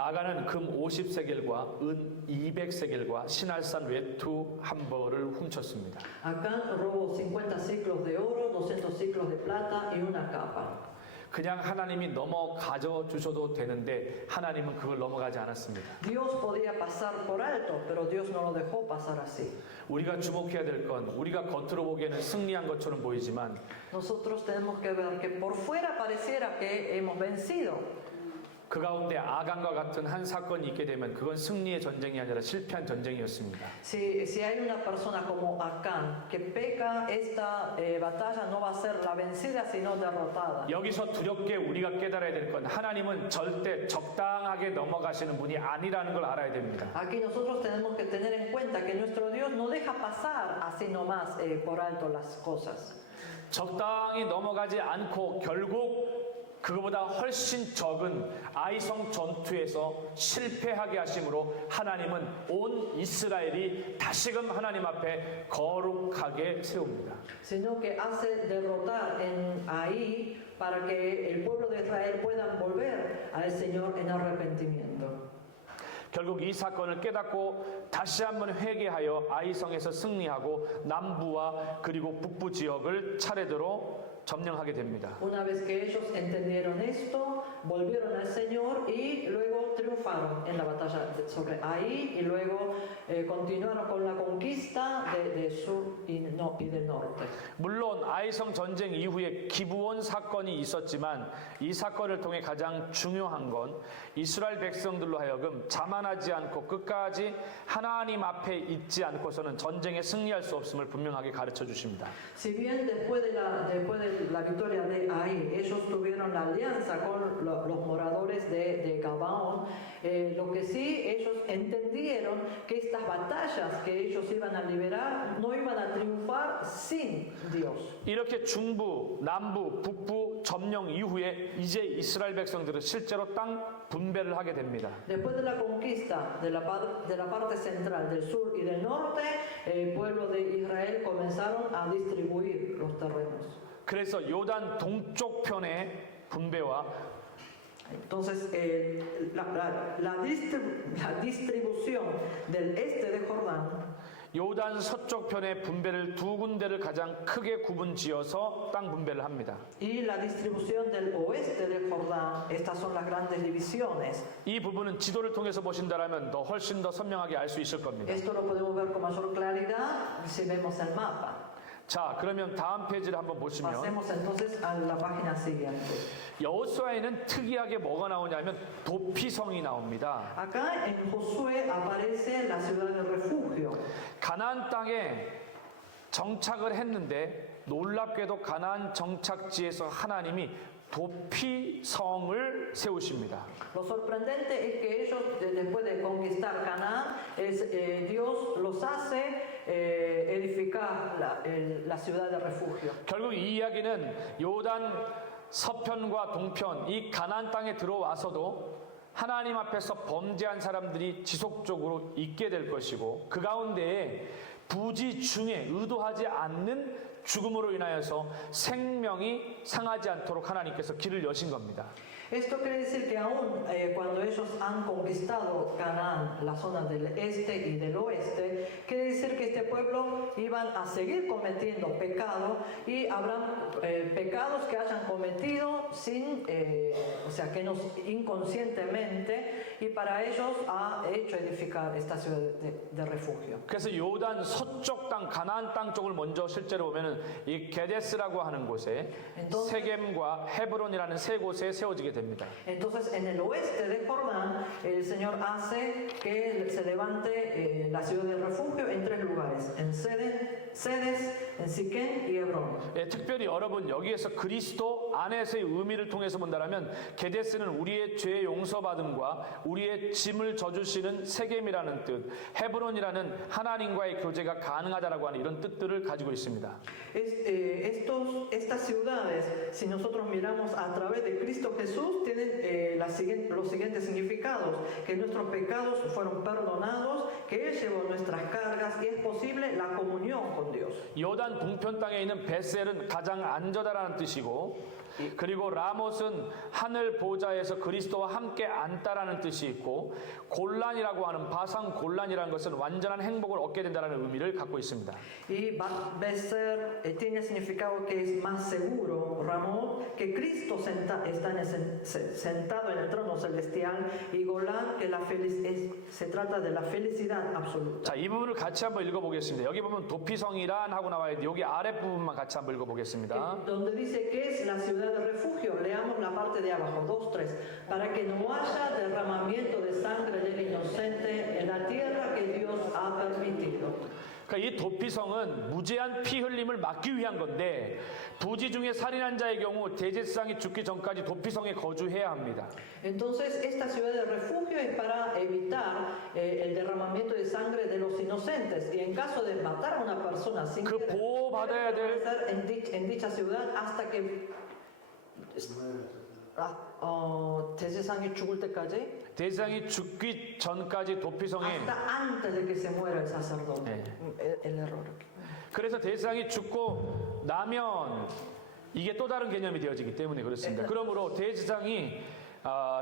아간은 금 50세겔과 은 200세겔과 신할산 외투 한 벌을 훔쳤습니다. Acán robó 50 ciclos de oro, 200 ciclos de plata y una capa. 그냥 하나님이 넘어가져 주셔도 되는데 하나님은 그걸 넘어가지 않았습니다. Dios podía pasar por alto, pero Dios no lo dejó pasar así. 우리가 주목해야 될 건 우리가 겉으로 보기에는 승리한 것처럼 보이지만 Nosotros tenemos que ver que por fuera pareciera que hemos vencido. 그 가운데 아간과 같은 한 사건이 있게 되면 그건 승리의 전쟁이 아니라 실패한 전쟁이었습니다. Si hay una persona como Acán que peca, esta batalla no va a ser la vencida, sino derrotada. 여기서 두렵게 우리가 깨달아야 될 건 하나님은 절대 적당하게 넘어가시는 분이 아니라는 걸 알아야 됩니다. Aquí nosotros tenemos que tener en cuenta que nuestro Dios no deja pasar así nomás por alto las cosas. 적당히 넘어가지 않고 결국 그거보다 훨씬 적은 아이성 전투에서 실패하게 하심으로 하나님은 온 이스라엘이 다시금 하나님 앞에 거룩하게 세웁니다. Sino que hace derrotar ahí para que el pueblo de Israel puedan volver al Señor en arrepentimiento. 결국 이 사건을 깨닫고 다시 한번 회개하여 아이성에서 승리하고 남부와 그리고 북부 지역을 차례대로 점령하게 됩니다. Una vez que ellos entendieron esto, volvieron al Señor y luego triunfaron en la batalla sobre ahí y luego continuaron con la conquista de sur y del norte. 물론 아이성 전쟁 이후에 기브온 사건이 있었지만 이 사건을 통해 가장 중요한 건 이스라엘 백성들로 하여금 자만하지 않고 끝까지 하나님 앞에 있지 않고서는 전쟁에 승리할 수 없음을 분명하게 가르쳐 주십니다. Si bien después de la victoria de ahí, ellos tuvieron la alianza con los moradores de Gabaón, lo que sí ellos entendieron que estas batallas que ellos iban a liberar no Dios. 이렇게 중부, 남부, 북부 점령 이후에 이제 이스라엘 백성들은 실제로 땅 분배를 하게 됩니다. Después de la conquista de la parte central, del sur y del norte, el pueblo de Israel comenzaron a distribuir los terrenos. 그래서 요단 동쪽 편의 분배와 Entonces, la distribución del este de Jordán 요단 서쪽 편의 분배를 두 군데를 가장 크게 구분지어서 땅 분배를 합니다. y la distribución del oeste de Jordán, estas son las grandes divisiones. 이 부분은 지도를 통해서 보신다라면 더 훨씬 더 선명하게 알 수 있을 겁니다. Esto lo podemos ver con mayor claridad si vemos el mapa. 자, 그러면 다음 페이지를 한번 보시면 Pasemos entonces a la página siguiente. 여호수아에는 특이하게 뭐가 나오냐면 도피성이 나옵니다. Acá en Josué aparece la ciudad de refugio. 가나안 땅에 정착을 했는데 놀랍게도 가나안 정착지에서 하나님이 도피성을 세우십니다. Lo sorprendente es que ellos, después de conquistar Canaán, Dios los hace edificar la ciudad de refugio. 결국 이 이야기는 요단 서편과 동편 이 가나안 땅에 들어와서도 하나님 앞에서 범죄한 사람들이 지속적으로 있게 될 것이고 그 가운데에 부지 중에 의도하지 않는 죽음으로 인하여서 생명이 상하지 않도록 하나님께서 길을 여신 겁니다. Esto quiere decir que aún cuando ellos han conquistado Canaán, la zona del este y del oeste, quiere decir que este pueblo iban a seguir cometiendo pecado y habrán pecados que hayan cometido sin, o sea, que nos inconscientemente, y para ellos ha hecho edificar esta ciudad de refugio. 그래서 요단 서쪽 땅 가나안 땅 쪽을 먼저 실제로 보면은 이 게데스라고 하는 곳에 세겜과 헤브론이라는 세 곳에 세워지게 됩니다. Entonces, en el oeste de Jordán, el Señor hace que se levante la ciudad de refugio en tres lugares: en Sedes, en Siquén y Hebrón. 예, 특별히 여러분 여기에서 그리스도 안에서의 의미를 통해서 본다면 게데스는 우리의 죄 용서받음과 우리의 짐을 져주시는 세겜이라는 뜻, 헤브론이라는 하나님과의 교제가 가능하다라고 하는 이런 뜻들을 가지고 있습니다. Estas ciudades, si nosotros miramos a través de Cristo Jesús, tienen los siguientes significados: que nuestros pecados fueron perdonados, que Él llevó nuestras cargas y es posible la comunión con Dios. 요단 동편 땅에 있는 베셀은 가장 안전하다는 뜻이고 그리고 라못은 하늘 보좌에서 그리스도와 함께 앉다라는 뜻이 있고 골란이라고 하는 바산 골란이라는 것은 완전한 행복을 얻게 된다는 의미를 갖고 있습니다. Y Beser tiene significado que es más seguro, Ramón, que Cristo está sentado en el trono celestial, y Golán, que se trata de la felicidad absoluta. 자, 이 부분을 같이 한번 읽어보겠습니다. 여기 보면 도피성이란 하고 나와야 돼. 여기 아랫부분만 같이 한번 읽어보겠습니다. Donde dice que es la ciudad de refugio, leamos la parte de abajo, 2, 3. Para que no haya derramamiento de sangre del inocente en la tierra que Dios ha permitido. 그러니까 이 도피성은 무제한 피 흘림을 막기 위한 건데 부지 중에 살인한 자의 경우 대제사장이 죽기 전까지 도피성에 거주해야 합니다. Entonces esta ciudad de refugio es para evitar el derramamiento de sangre de los inocentes, y en caso de matar a una persona sin 그 보호받아야 될 en dicha ciudad hasta que 대제사장이 죽을 때까지, 대제사장이 죽기 전까지 도피성에 hasta antes de que se muera el sacerdote. El error. 그래서 대제사장이 죽고 나면 이게 또 다른 개념이 되어지기 때문에 그렇습니다. 그러므로 대제사장이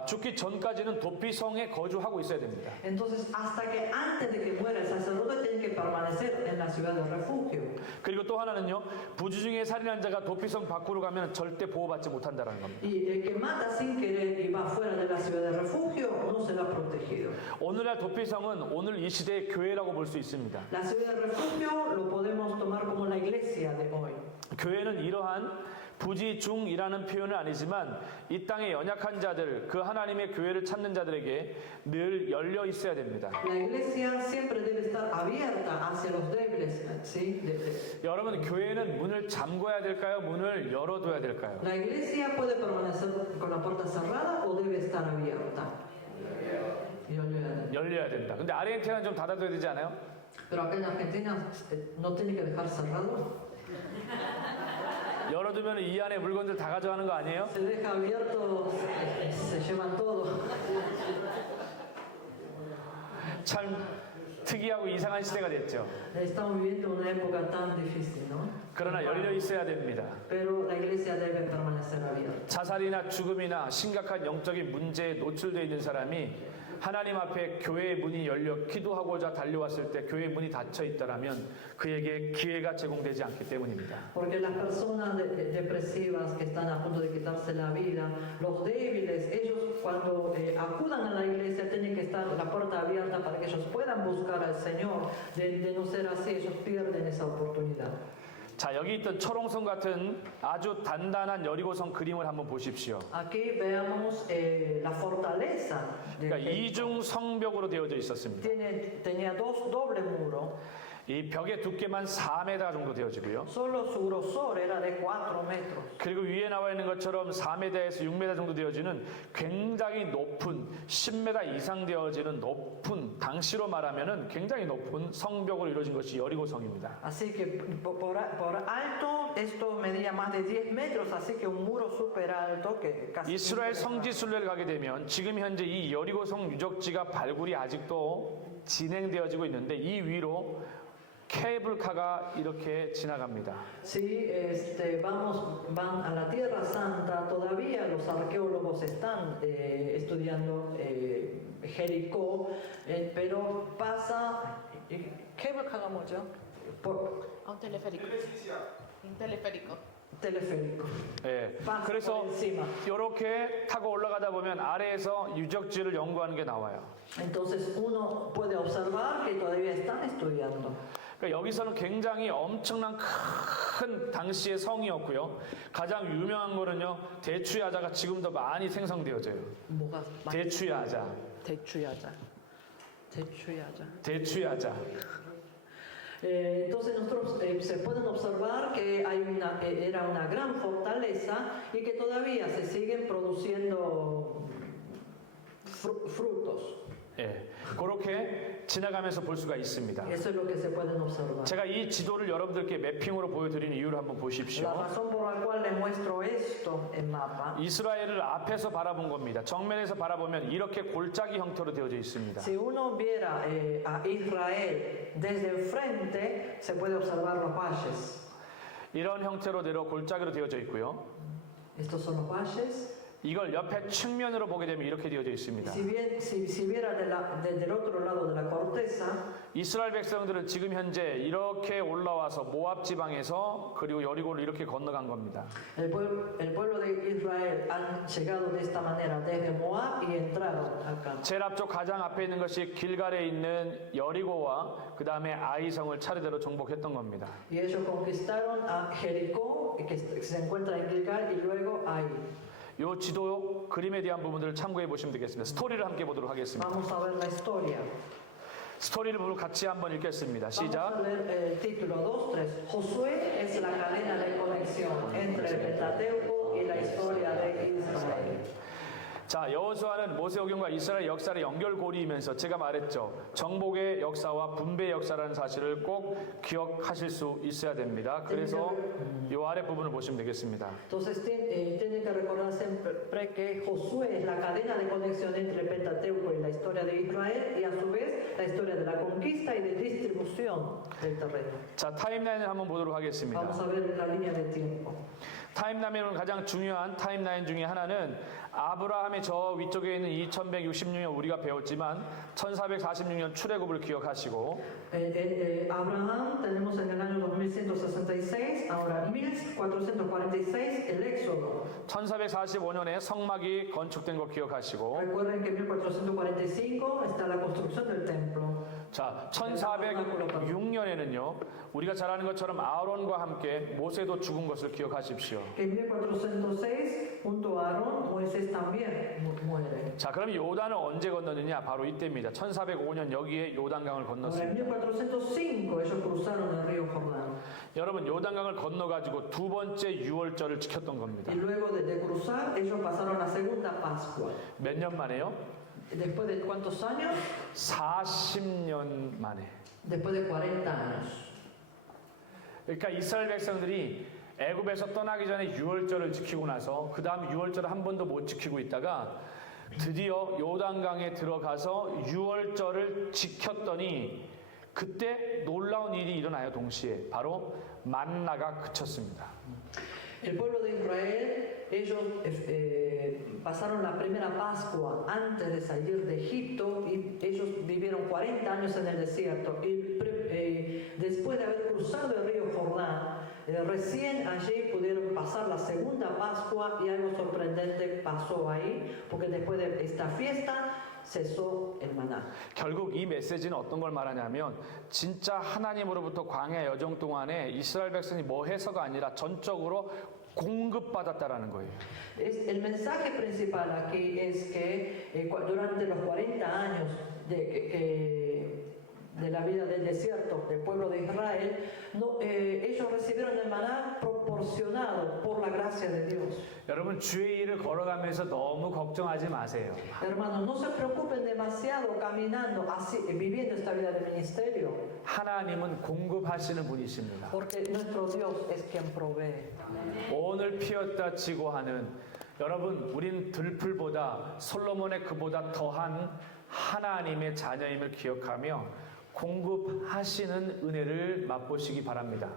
죽기 전까지는 도피성에 거주하고 있어야 됩니다. Entonces, hasta que antes de que muera el sacerdote tiene que permanecer en la ciudad de refugio. 그리고 또 하나는요, 부지 중에 살인한 자가 도피성 밖으로 가면 절대 보호받지 못한다는 겁니다. Y el que mata sin querer y va fuera de la ciudad de refugio no será protegido. 오늘날 도피성은 오늘 이 시대의 교회라고 볼 수 있습니다. La ciudad de refugio lo podemos tomar como la iglesia de hoy. 교회는 이러한 부지 중이라는 표현은 아니지만 이 땅의 연약한 자들, 그 하나님의 교회를 찾는 자들에게 늘 열려 있어야 됩니다. La iglesia siempre debe estar abierta hacia los débiles, ¿sí? 여러분, 교회는 문을 잠궈야 될까요? 문을 열어둬야 될까요? La iglesia puede permanecer con la puerta cerrada o debe estar abierta. 열려야 된다. 근데 아르헨티나는 좀 닫아둬야 되지 않아요? Pero acá en Argentina no tiene que dejar cerrado. 열어두면 이 안에 물건들 다 가져가는 거 아니에요? Se deja abierto, se llevan todo. 참 특이하고 이상한 시대가 됐죠. Estamos viviendo una época tan difícil, ¿no? 그러나 열려 있어야 됩니다. Pero la iglesia debe permanecer abierta. 자살이나 죽음이나 심각한 영적인 문제에 노출되어 있는 사람이 하나님 앞에 교회의 문이 열려 기도하고자 달려왔을 때 교회의 문이 닫혀 있다라면 그에게 기회가 제공되지 않기 때문입니다. Porque las personas depresivas que están a punto de quitarse la vida, los débiles, ellos cuando acudan a la iglesia tienen que estar la puerta abierta para que ellos puedan buscar al Señor. De no ser así, ellos pierden esa oportunidad. 자, 여기 있던 철옹성 같은 아주 단단한 여리고성 그림을 한번 보십시오. Aquí veamos la fortaleza. 그러니까 이중 성벽으로 되어져 있었습니다. Tenía dos doble muro. 이 벽의 두께만 4m 정도 되어지고요. Solo su grosor era de 4 metros. 그리고 위에 나와 있는 것처럼 4m에서 6m 정도 되어지는 굉장히 높은 10m 이상 되어지는 높은 당시로 말하면은 굉장히 높은 성벽으로 이루어진 것이 여리고성입니다. Así que por alto esto medía más de 10 metros, así que un muro súper alto que casi. 이스라엘 성지 순례를 가게 되면 지금 현재 이 여리고성 유적지가 발굴이 아직도 진행되어지고 있는데 이 위로 케이블카가 이렇게 지나갑니다. Si van a la Tierra Santa, todavía los arqueólogos están estudiando Jericó, pero pasa. 케이블카가 뭐죠? A un teleférico. Un teleférico. teleférico. 예. Pasa por 그래서 encima. 이렇게 타고 올라가다 보면 아래에서 유적지를 연구하는 게 나와요. Entonces uno puede observar que todavía están estudiando. 그러니까 여기서는 굉장히 엄청난 큰 당시의 성이었고요. 가장 유명한 거는요, 대추야자가 지금도 많이 생성되어져요. 뭐가 대추야자. 대추야자. 대추야자. 대추야자. Entonces nosotros se pueden observar que era una gran fortaleza y que todavía se siguen produciendo frutos. 예, 그렇게 지나가면서 볼 수가 있습니다. Eso es lo que se pueden observar. 제가 이 지도를 여러분들께 매핑으로 보여드리는 이유를 한번 La 보십시오. razón por la cual les muestro esto en mapa. 이스라엘을 앞에서 바라본 겁니다. 정면에서 바라보면 이렇게 골짜기 형태로 되어져 있습니다. Si uno viera a Israel desde el frente, se puede observar los valles. 이런 형태로 골짜기로 되어져 있고요. Estos son los valles. 이걸 옆에 측면으로 보게 되면 이렇게 되어져 있습니다. Si viera desde el otro lado de la corteza, 이스라엘 백성들은 지금 현재 이렇게 올라와서 모압 지방에서 그리고 여리고를 이렇게 건너간 겁니다. el pueblo de Israel han llegado de esta manera desde Moab y entraron acá. 제일 앞쪽 가장 앞에 있는 것이 길갈에 있는 여리고와 그 다음에 아이성을 차례대로 정복했던 겁니다. Y ellos conquistaron a Jericó, que se encuentra en Gilgal, y luego Ai. 이 지도 그림에 대한 부분들을 참고해 보시면 되겠습니다. 스토리를 함께 보도록 하겠습니다. Vamos a ver la historia. 스토리를 보고 같이 한번 읽겠습니다. Vamos a 시작. leer el título 2, 3. Josué es la cadena de conexión entre el Pentateuco y la historia de Israel. 자, 여호수아는 모세오경과 이스라엘 역사의 연결고리이면서 제가 말했죠. 정복의 역사와 분배의 역사라는 사실을 꼭 기억하실 수 있어야 됩니다. 그래서 이 아래 부분을 보시면 되겠습니다. Entonces tienen que recordar siempre que Josué es la cadena de conexión entre el Pentateuco y la historia de Israel y a su vez la historia de la conquista y de distribución del terreno. 자, 타임라인을 한번 보도록 하겠습니다. Vamos a ver la línea de tiempo. 타임라인은 가장 중요한 타임라인 중에 하나는 아브라함의 저 위쪽에 있는 2166년 우리가 배웠지만 1446년 출애굽을 기억하시고 Abraham tenemos en el año 2166, ahora 1446 el Éxodo. 1445년에 성막이 건축된 거 기억하시고 Recuerden que en 1445 está la construcción del templo. 자, 1406년에는요 우리가 잘 아는 것처럼 아론과 함께 모세도 죽은 것을 기억하십시오. Que en 1406 junto a Aarón Moisés también muere. 자, 그럼 요단을 언제 건너느냐? 바로 이때입니다. 1405년 여기에 요단강을 Ahora en 건넜습니다. 1405 ellos cruzaron el río Jordán. 여러분, 요단강을 건너가지고 두 번째 유월절을 지켰던 겁니다. Y luego de cruzar ellos pasaron la segunda Pascua. 몇 년 만에요? ¿Después de cuántos años? 40년 만에. Después de 40 años. 그러니까 이스라엘 백성들이 애굽에서 떠나기 전에 유월절을 지키고 나서 그 다음 유월절을 한 번도 못 지키고 있다가 드디어 요단강에 들어가서 유월절을 지켰더니 그때 놀라운 일이 일어나요. 동시에 바로 만나가 그쳤습니다. El pueblo de Israel, ellos pasaron la primera Pascua antes de salir de Egipto y ellos vivieron 40 años en el desierto. Y después de haber cruzado el río Jordán, recién allí pudieron pasar la segunda Pascua y algo sorprendente pasó ahí, porque después de esta fiesta cesó el maná. 결국 이 메시지는 어떤 걸 말하냐면 진짜 하나님으로부터 광야 여정 동안에 이스라엘 백성이 뭐 해서가 아니라 전적으로 공급받았다라는 거예요. El mensaje principal aquí es que durante los 40 años de la vida del desierto del pueblo de Israel, ellos recibieron el maná proporcionado por la gracia de Dios. 여러분 주의 일을 걸어가면서 너무 걱정하지 마세요. Hermanos, no se preocupen demasiado caminando así, viviendo esta vida de ministerio, 하나님은 공급하시는 분이십니다. porque nuestro Dios es quien provee. 오늘 피었다 치고 하는 여러분, 우린 들풀보다 솔로몬의 그보다 더한 하나님의 자녀임을 기억하며 공급하시는 은혜를 맛보시기 바랍니다.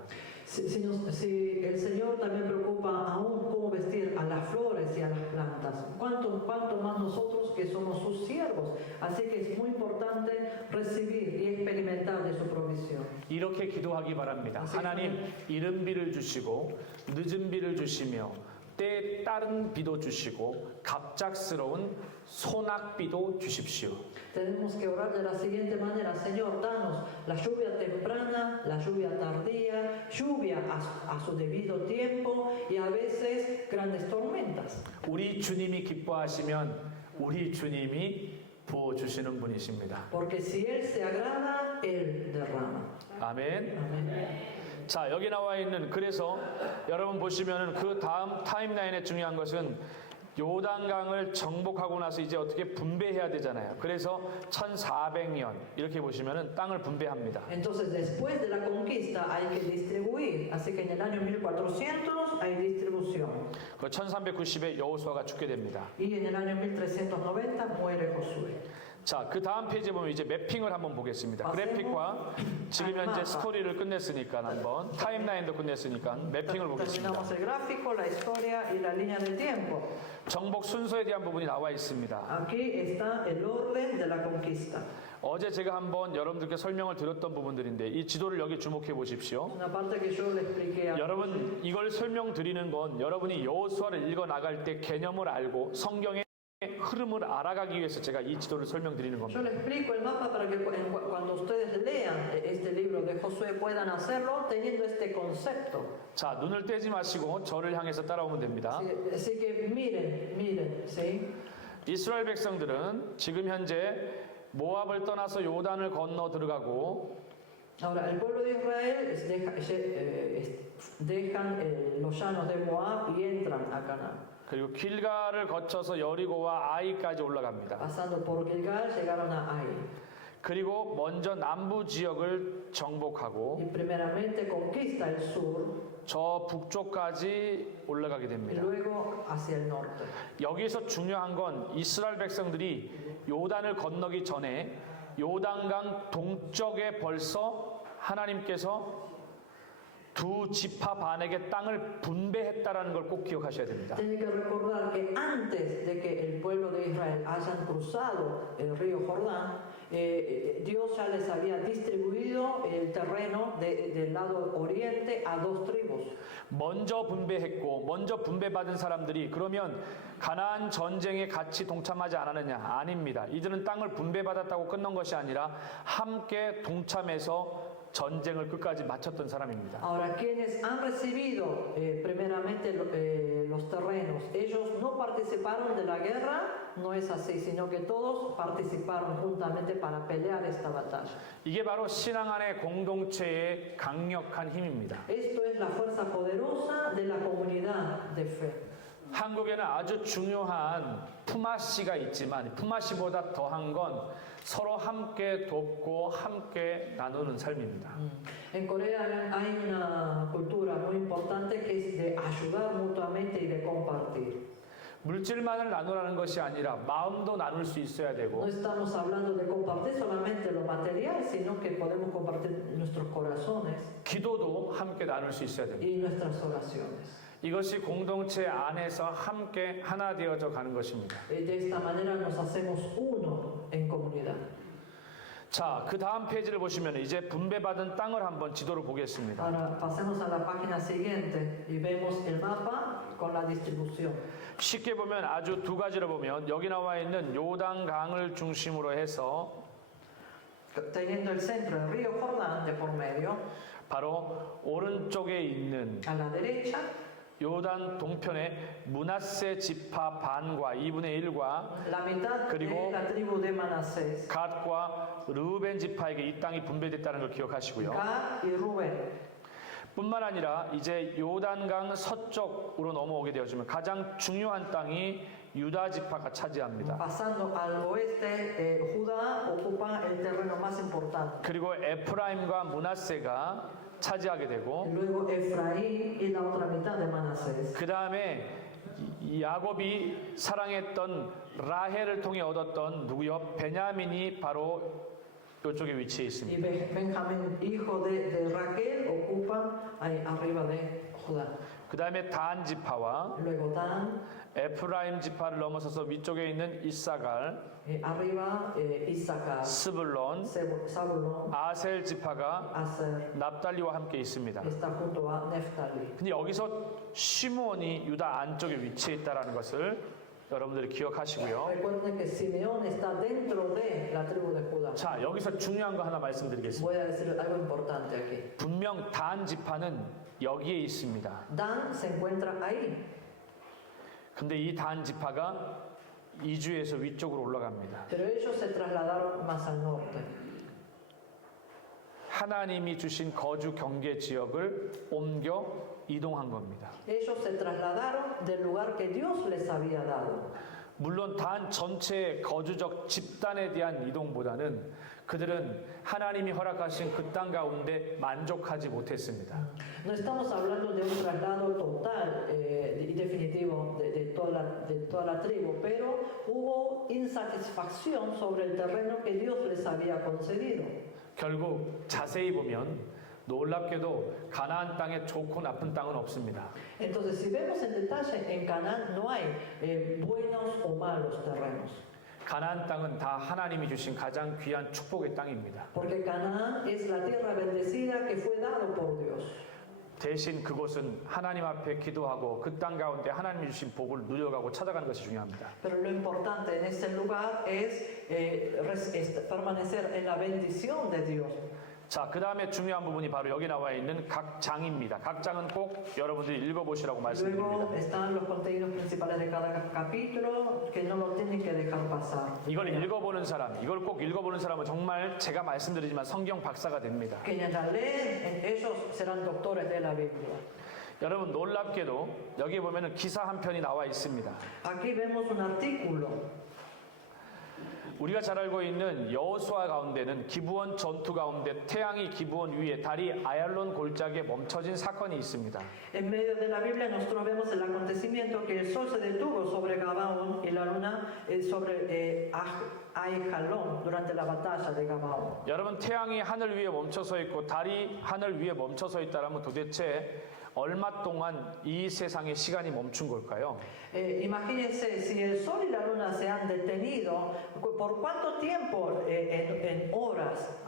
Si el Señor también preocupa aún cómo vestir a las flores y a las plantas, cuánto más nosotros que somos sus siervos. Así que es muy importante recibir y experimentar de su provisión. 이렇게 기도하기 바랍니다. 하나님, 이른 비를 주시고 늦은 비를 주시며 때에 따른 비도 주시고 갑작스러운 소낙비도 주십시오. Tenemos que orar de la siguiente manera: Señor, danos la lluvia temprana, la lluvia tardía, lluvia a su debido tiempo y a veces grandes tormentas. 우리 주님이 기뻐하시면 우리 주님이 부어 주시는 분이십니다. Porque si Él se agrada, Él derrama. 아멘. Amén. 자, 여기 나와 있는, 그래서 여러분 보시면은 그 다음 타임라인에 중요한 것은 요단강을 정복하고 나서 이제 어떻게 분배해야 되잖아요. 그래서 1400년 이렇게 보시면은 땅을 분배합니다. Entonces, después de la conquista hay que distribuir. Así que en el año 1400 hay distribución. 그 1390에 여호수아가 죽게 됩니다. Y en el año 1390 muere Josué. 자, 그 다음 페이지에 보면 이제 매핑을 한번 보겠습니다. 그래픽과 지금 현재 스토리를 끝냈으니까 한번 타임라인도 끝냈으니까 매핑을 보겠습니다. Terminamos el gráfico, la historia y la línea del tiempo. 정복 순서에 대한 부분이 나와 있습니다. Aquí está el orden de la conquista. 어제 제가 한번 여러분들께 설명을 드렸던 부분들인데 이 지도를 여기 주목해 보십시오. Una parte que yo le expliqué a 여러분, 이걸 설명드리는 건 여러분이 여호수아를 읽어 나갈 때 개념을 알고 성경의 흐름을 알아가기 위해서 제가 이 지도를 설명드리는 Yo 겁니다. les explico el mapa para que cuando ustedes lean este libro de Josué puedan hacerlo teniendo este concepto. 자, 눈을 떼지 마시고 저를 향해서 따라오면 됩니다. Así que miren, ¿sí? 이스라엘 백성들은 지금 현재 모압을 떠나서 요단을 건너 들어가고 Ahora, el pueblo de Israel dejan los llanos de Moab y entran a Canaán. 그리고 길갈을 거쳐서 여리고와 아이까지 올라갑니다. Pasando por Gilgal llegaron a Ai. 그리고 먼저 남부 지역을 정복하고 Y primeramente conquista el sur 저 북쪽까지 올라가게 y 됩니다. luego hacia el norte. 여기서 중요한 건 이스라엘 백성들이 요단을 건너기 전에 요단강 동쪽에 벌써 하나님께서 두 지파 반에게 땅을 분배했다라는 걸 꼭 기억하셔야 됩니다. Tienen que recordar que antes de que el pueblo de Israel hayan cruzado el río Jordán, Dios ya les había distribuido el terreno del lado oriente a dos tribus. 먼저 분배했고 먼저 분배받은 사람들이 그러면 가나안 전쟁에 같이 동참하지 않았느냐? 아닙니다. 이들은 땅을 분배받았다고 끝난 것이 아니라 함께 동참해서 전쟁을 끝까지 마쳤던 사람입니다. Ahora, quienes han recibido primeramente los terrenos, ellos no participaron de la guerra, no es así, sino que todos participaron juntamente para pelear esta batalla. 이게 바로 신앙 안의 공동체의 강력한 힘입니다. Esto es la fuerza poderosa de la comunidad de fe. 한국에는 아주 중요한 품앗이가 있지만 품앗이보다 더한 건 서로 함께 돕고 함께 나누는 삶입니다. En Corea hay una cultura muy importante que es de ayudar mutuamente y de compartir. 물질만을 나누라는 것이 아니라 마음도 나눌 수 있어야 No 되고 estamos hablando de compartir solamente lo material, sino que podemos compartir nuestros corazones 기도도 함께 나눌 수 있어야 됩니다. y nuestras oraciones. 이것이 공동체 안에서 함께 하나 되어져 가는 것입니다. De esta manera nos hacemos uno en comunidad. 자, 그 다음 페이지를 보시면 이제 분배받은 땅을 한번 지도를 보겠습니다. Ahora pasemos a la página siguiente y vemos el mapa con la distribución. 쉽게 보면 아주 두 가지로 보면 여기 나와 있는 요단강을 중심으로 해서 Teniendo el centro del río Jordán de por medio, 바로 오른쪽에 있는 a la derecha 요단 동편의 므낫세 지파 반과 2분의 1과 la mitad de 그리고 la tribu de Manasés, 갓과 르우벤 지파에게 이 땅이 분배됐다는 걸 기억하시고요. Gad y Rubén. 뿐만 아니라 이제 요단강 서쪽으로 넘어오게 되어지면 가장 중요한 땅이 유다 지파가 차지합니다. Pasando al oeste, Judá ocupa el terreno más importante. 그리고 에프라임과 므낫세가 차지하게 되고 Luego Efraín y la otra mitad de Manasés. 그 다음에 야곱이 사랑했던 라헬을 통해 얻었던 누구요? 베냐민이 바로 이쪽에 위치해 Y 있습니다. Benjamín, hijo de Raquel, ocupa ahí arriba de Judá. 그 다음에 단 지파와 Luego Dan, 에프라임 지파를 넘어서서 위쪽에 있는 이사갈, arriba Isaacar, 스불론, Zabulón, 아셀 지파가 Aser, 납달리와 함께 있습니다. está junto a Neftali. 근데 여기서 시므온이 유다 안쪽에 위치해 있다는 것을 여러분들이 기억하시고요. Recuerden que Simeón está dentro de la tribu de Judá. 자, 여기서 중요한 거 하나 말씀드리겠습니다. Voy a decir algo importante aquí. 분명 단 지파는 여기에 있습니다. Dan se encuentra ahí, 근데 이 단 지파가 이주에서 위쪽으로 올라갑니다. pero ellos se trasladaron más al norte. 하나님이 주신 거주 경계 지역을 옮겨 이동한 겁니다. Ellos se trasladaron del lugar que Dios les había dado. 물론 단 전체의 거주적 집단에 대한 이동보다는 그들은 하나님이 허락하신 그 땅 가운데 만족하지 못했습니다. No estamos hablando de un traslado total y definitivo de toda la tribu, pero hubo insatisfacción sobre el terreno que Dios les había concedido. 결국 자세히 보면 놀랍게도 가나안 땅에 좋고 나쁜 땅은 없습니다. Entonces, si vemos en detalle, en Canaán no hay buenos o malos terrenos, 가나안 땅은 다 하나님이 주신 가장 귀한 축복의 땅입니다. porque Canaán es la tierra bendecida que fue dado por Dios. 대신 그곳은 하나님 앞에 기도하고 그 땅 가운데 하나님이 주신 복을 누려가고 찾아가는 것이 중요합니다. Pero lo importante en este lugar es permanecer en la bendición de Dios. 자, 그 다음에 중요한 부분이 바로 여기 나와 있는 각 장입니다. 각 장은 꼭 여러분들이 읽어보시라고 말씀드립니다. Luego están los contenidos principales de cada capítulo que no lo tienen que dejar pasar. 이걸 읽어보는 사람, 이걸 꼭 읽어보는 사람은 정말 제가 말씀드리지만 성경 박사가 됩니다. Quienes la leen, ellos serán doctores de la Biblia. 여러분 놀랍게도 여기 보면은 기사 한 편이 나와 있습니다. Aquí vemos un artículo. 우리가 잘 알고 있는 여호수아 가운데는 기브온 전투 가운데 태양이 기브온 위에 달이 아얄론 골짜기에 멈춰진 사건이 있습니다. En medio de la Biblia nosotros vemos el acontecimiento que el sol se detuvo sobre Gabaón y la luna sobre Aijalón durante la batalla de Gabaón. 여러분 태양이 하늘 위에 멈춰서 있고 달이 ha늘 위에 멈춰서 있다라면 도대체 얼마 동안 이 세상의 시간이 멈춘 걸까요? Imagínense, si el sol y la luna se han detenido, ¿por cuánto tiempo en horas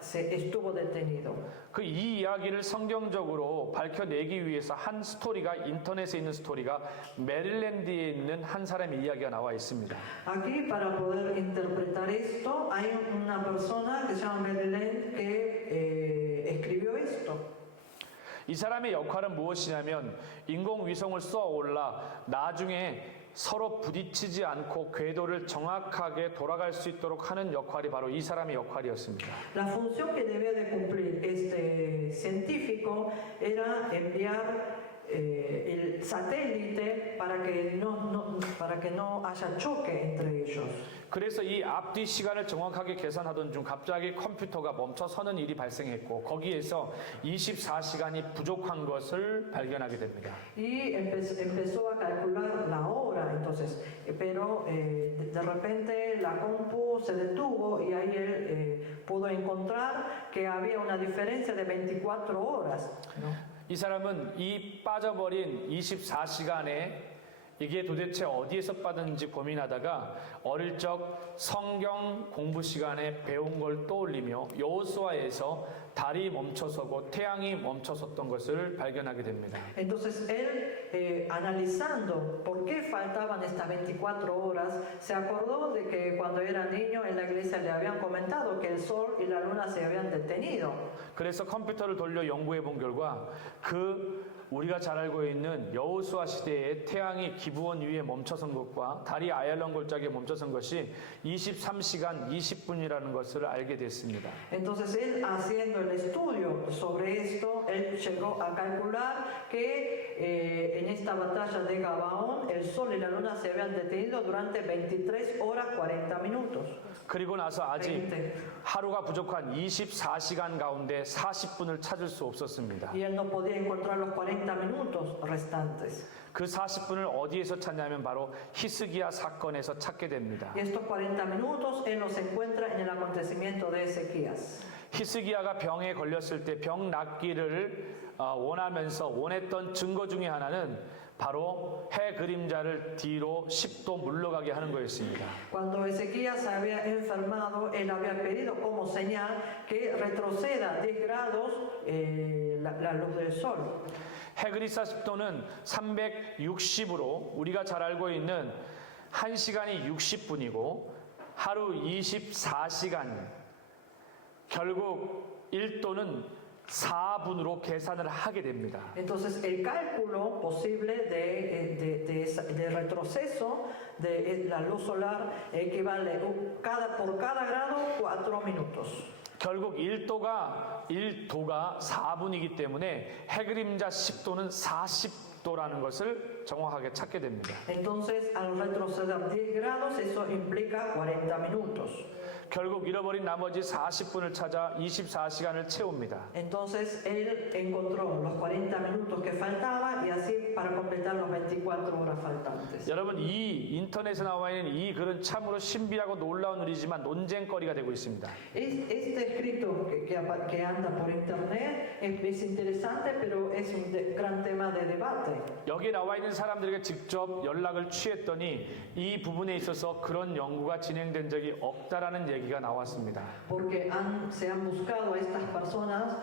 se estuvo detenido? 그 이 이야기를 성경적으로 밝혀내기 위해서 한 스토리가 인터넷에 있는 스토리가 메릴랜드에 있는 한 사람의 이야기가 나와 있습니다. Aquí para poder interpretar esto hay una persona que se llama Maryland que escribió esto. 이 사람의 역할은 무엇이냐면 인공위성을 쏘아 올라 나중에 서로 부딪히지 않고 궤도를 정확하게 돌아갈 수 있도록 하는 역할이 바로 이 사람의 역할이었습니다. La función que debía de cumplir este científico era enviar satélite para que no haya choque entre ellos. 그래서 이 앞뒤 시간을 정확하게 계산하던 중 갑자기 컴퓨터가 멈춰서는 일이 발생했고 거기에서 24시간이 부족한 것을 발견하게 됩니다. Y empezó a calcular la hora, entonces, pero de repente la compu se detuvo y ahí él pudo encontrar que había una diferencia de 24 horas. ¿No? 이 사람은 이 빠져버린 24시간에 이게 도대체 어디에서 빠졌는지 고민하다가 어릴 적 성경 공부 시간에 배운 걸 떠올리며 여호수아에서 달이 멈춰서고 태양이 멈춰섰던 것을 발견하게 됩니다. Entonces él, analizando por qué faltaban estas 24 horas, se acordó de que cuando era niño en la iglesia le habían comentado que el sol y la luna se habían detenido. 그래서 컴퓨터를 돌려 연구해 본 결과 우리가 잘 알고 있는 여호수아 시대에 태양이 기브온 위에 멈춰선 것과 달이 아얄론 골짜기에 멈춰선 것이 23시간 20분이라는 것을 알게 됐습니다. Entonces él, haciendo el estudio sobre esto, él llegó a calcular que en esta batalla de Gabaón el sol y la luna se habían detenido durante 23 horas 40 minutos. 그리고 나서 아직 하루가 부족한 24시간 가운데 40분을 찾을 수 없었습니다. Y él no podía encontrar los 40 minutos restantes. 그 40분을 어디에서 찾냐면 바로 히스기야 사건에서 찾게 됩니다. Y estos 40 minutos él los encuentra en el acontecimiento de Ezequías. 히스기야가 병에 걸렸을 때 병 낫기를 원했던 증거 중에 하나는 바로 해 그림자를 뒤로 10도 물러가게 하는 거였습니다. Cuando Ezequías se había enfermado, él había pedido como señal que retroceda 10 grados la luz del sol. 해 그리사 10도는 360으로 우리가 잘 알고 있는 1시간이 60분이고 하루 24시간 결국 1도는 4분으로 계산을 하게 됩니다. Entonces el cálculo posible de retroceso de la luz solar equivale por cada grado 4 minutos. 결국 1도가 4분이기 때문에 해그림자 10도는 40도라는 것을 정확하게 찾게 됩니다. Entonces al retroceder 10 grados eso implica 40 minutos. 결국 잃어버린 나머지 40분을 찾아 24시간을 채웁니다. Entonces él encontró los 40 minutos que faltaban y así para completar los 24 horas faltantes. 여러분 이 인터넷에 나와 있는 이 글은 참으로 신비하고 놀라운 일이지만 논쟁거리가 되고 있습니다. Este escrito que anda por internet es interesante, pero es un gran tema de debate. 여기에 나와 있는 사람들에게 직접 연락을 취했더니 이 부분에 있어서 그런 연구가 진행된 적이 없다라는 얘기가 나왔습니다. Porque se han buscado a estas personas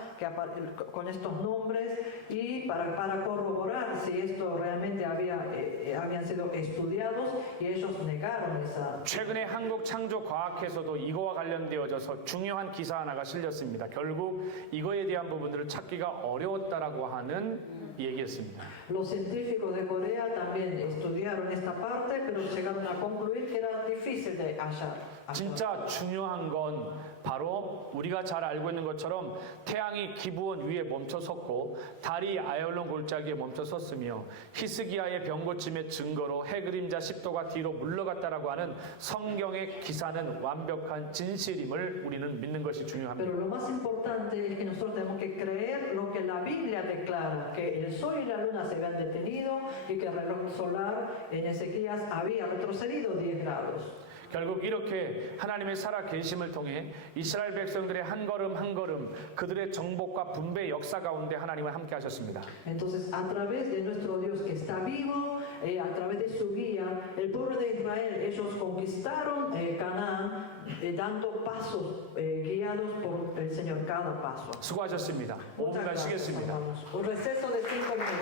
con estos nombres y para corroborar si esto realmente habían sido estudiados y ellos negaron esa. 최근에 한국 창조 과학에서도 이거와 관련되어져서 중요한 기사 하나가 실렸습니다. 결국 이거에 대한 부분들을 찾기가 어려웠다라고 하는 얘기였습니다. Los científicos de Corea también estudiaron esta parte, pero llegaron a concluir que era difícil de hallar. 진짜 중요한 건 바로 우리가 잘 알고 있는 것처럼 태양이 기브온 위에 멈춰섰고 달이 아얄론 골짜기에 멈춰섰으며 히스기야의 병 고침의 증거로 해 그림자 10도가 뒤로 물러갔다라고 하는 성경의 기사는 완벽한 진실임을 우리는 믿는 것이 중요합니다. Pero lo más importante es que nosotros tenemos que creer lo que la Biblia declara, que el sol y la luna se habían detenido y que el reloj solar en Ezequías había retrocedido 10 grados. 결국 이렇게 하나님의 살아 계심을 통해 이스라엘 백성들의 한 걸음 한 걸음 그들의 정복과 분배 역사 가운데 하나님은 함께 하셨습니다. Entonces, a través de nuestro Dios que está vivo, a través de su guía, el pueblo de Israel, ellos conquistaron Canaán, dando pasos guiados por el Señor cada paso. 수고하셨습니다. 5분간 쉬겠습니다. Un receso de 5 minutos.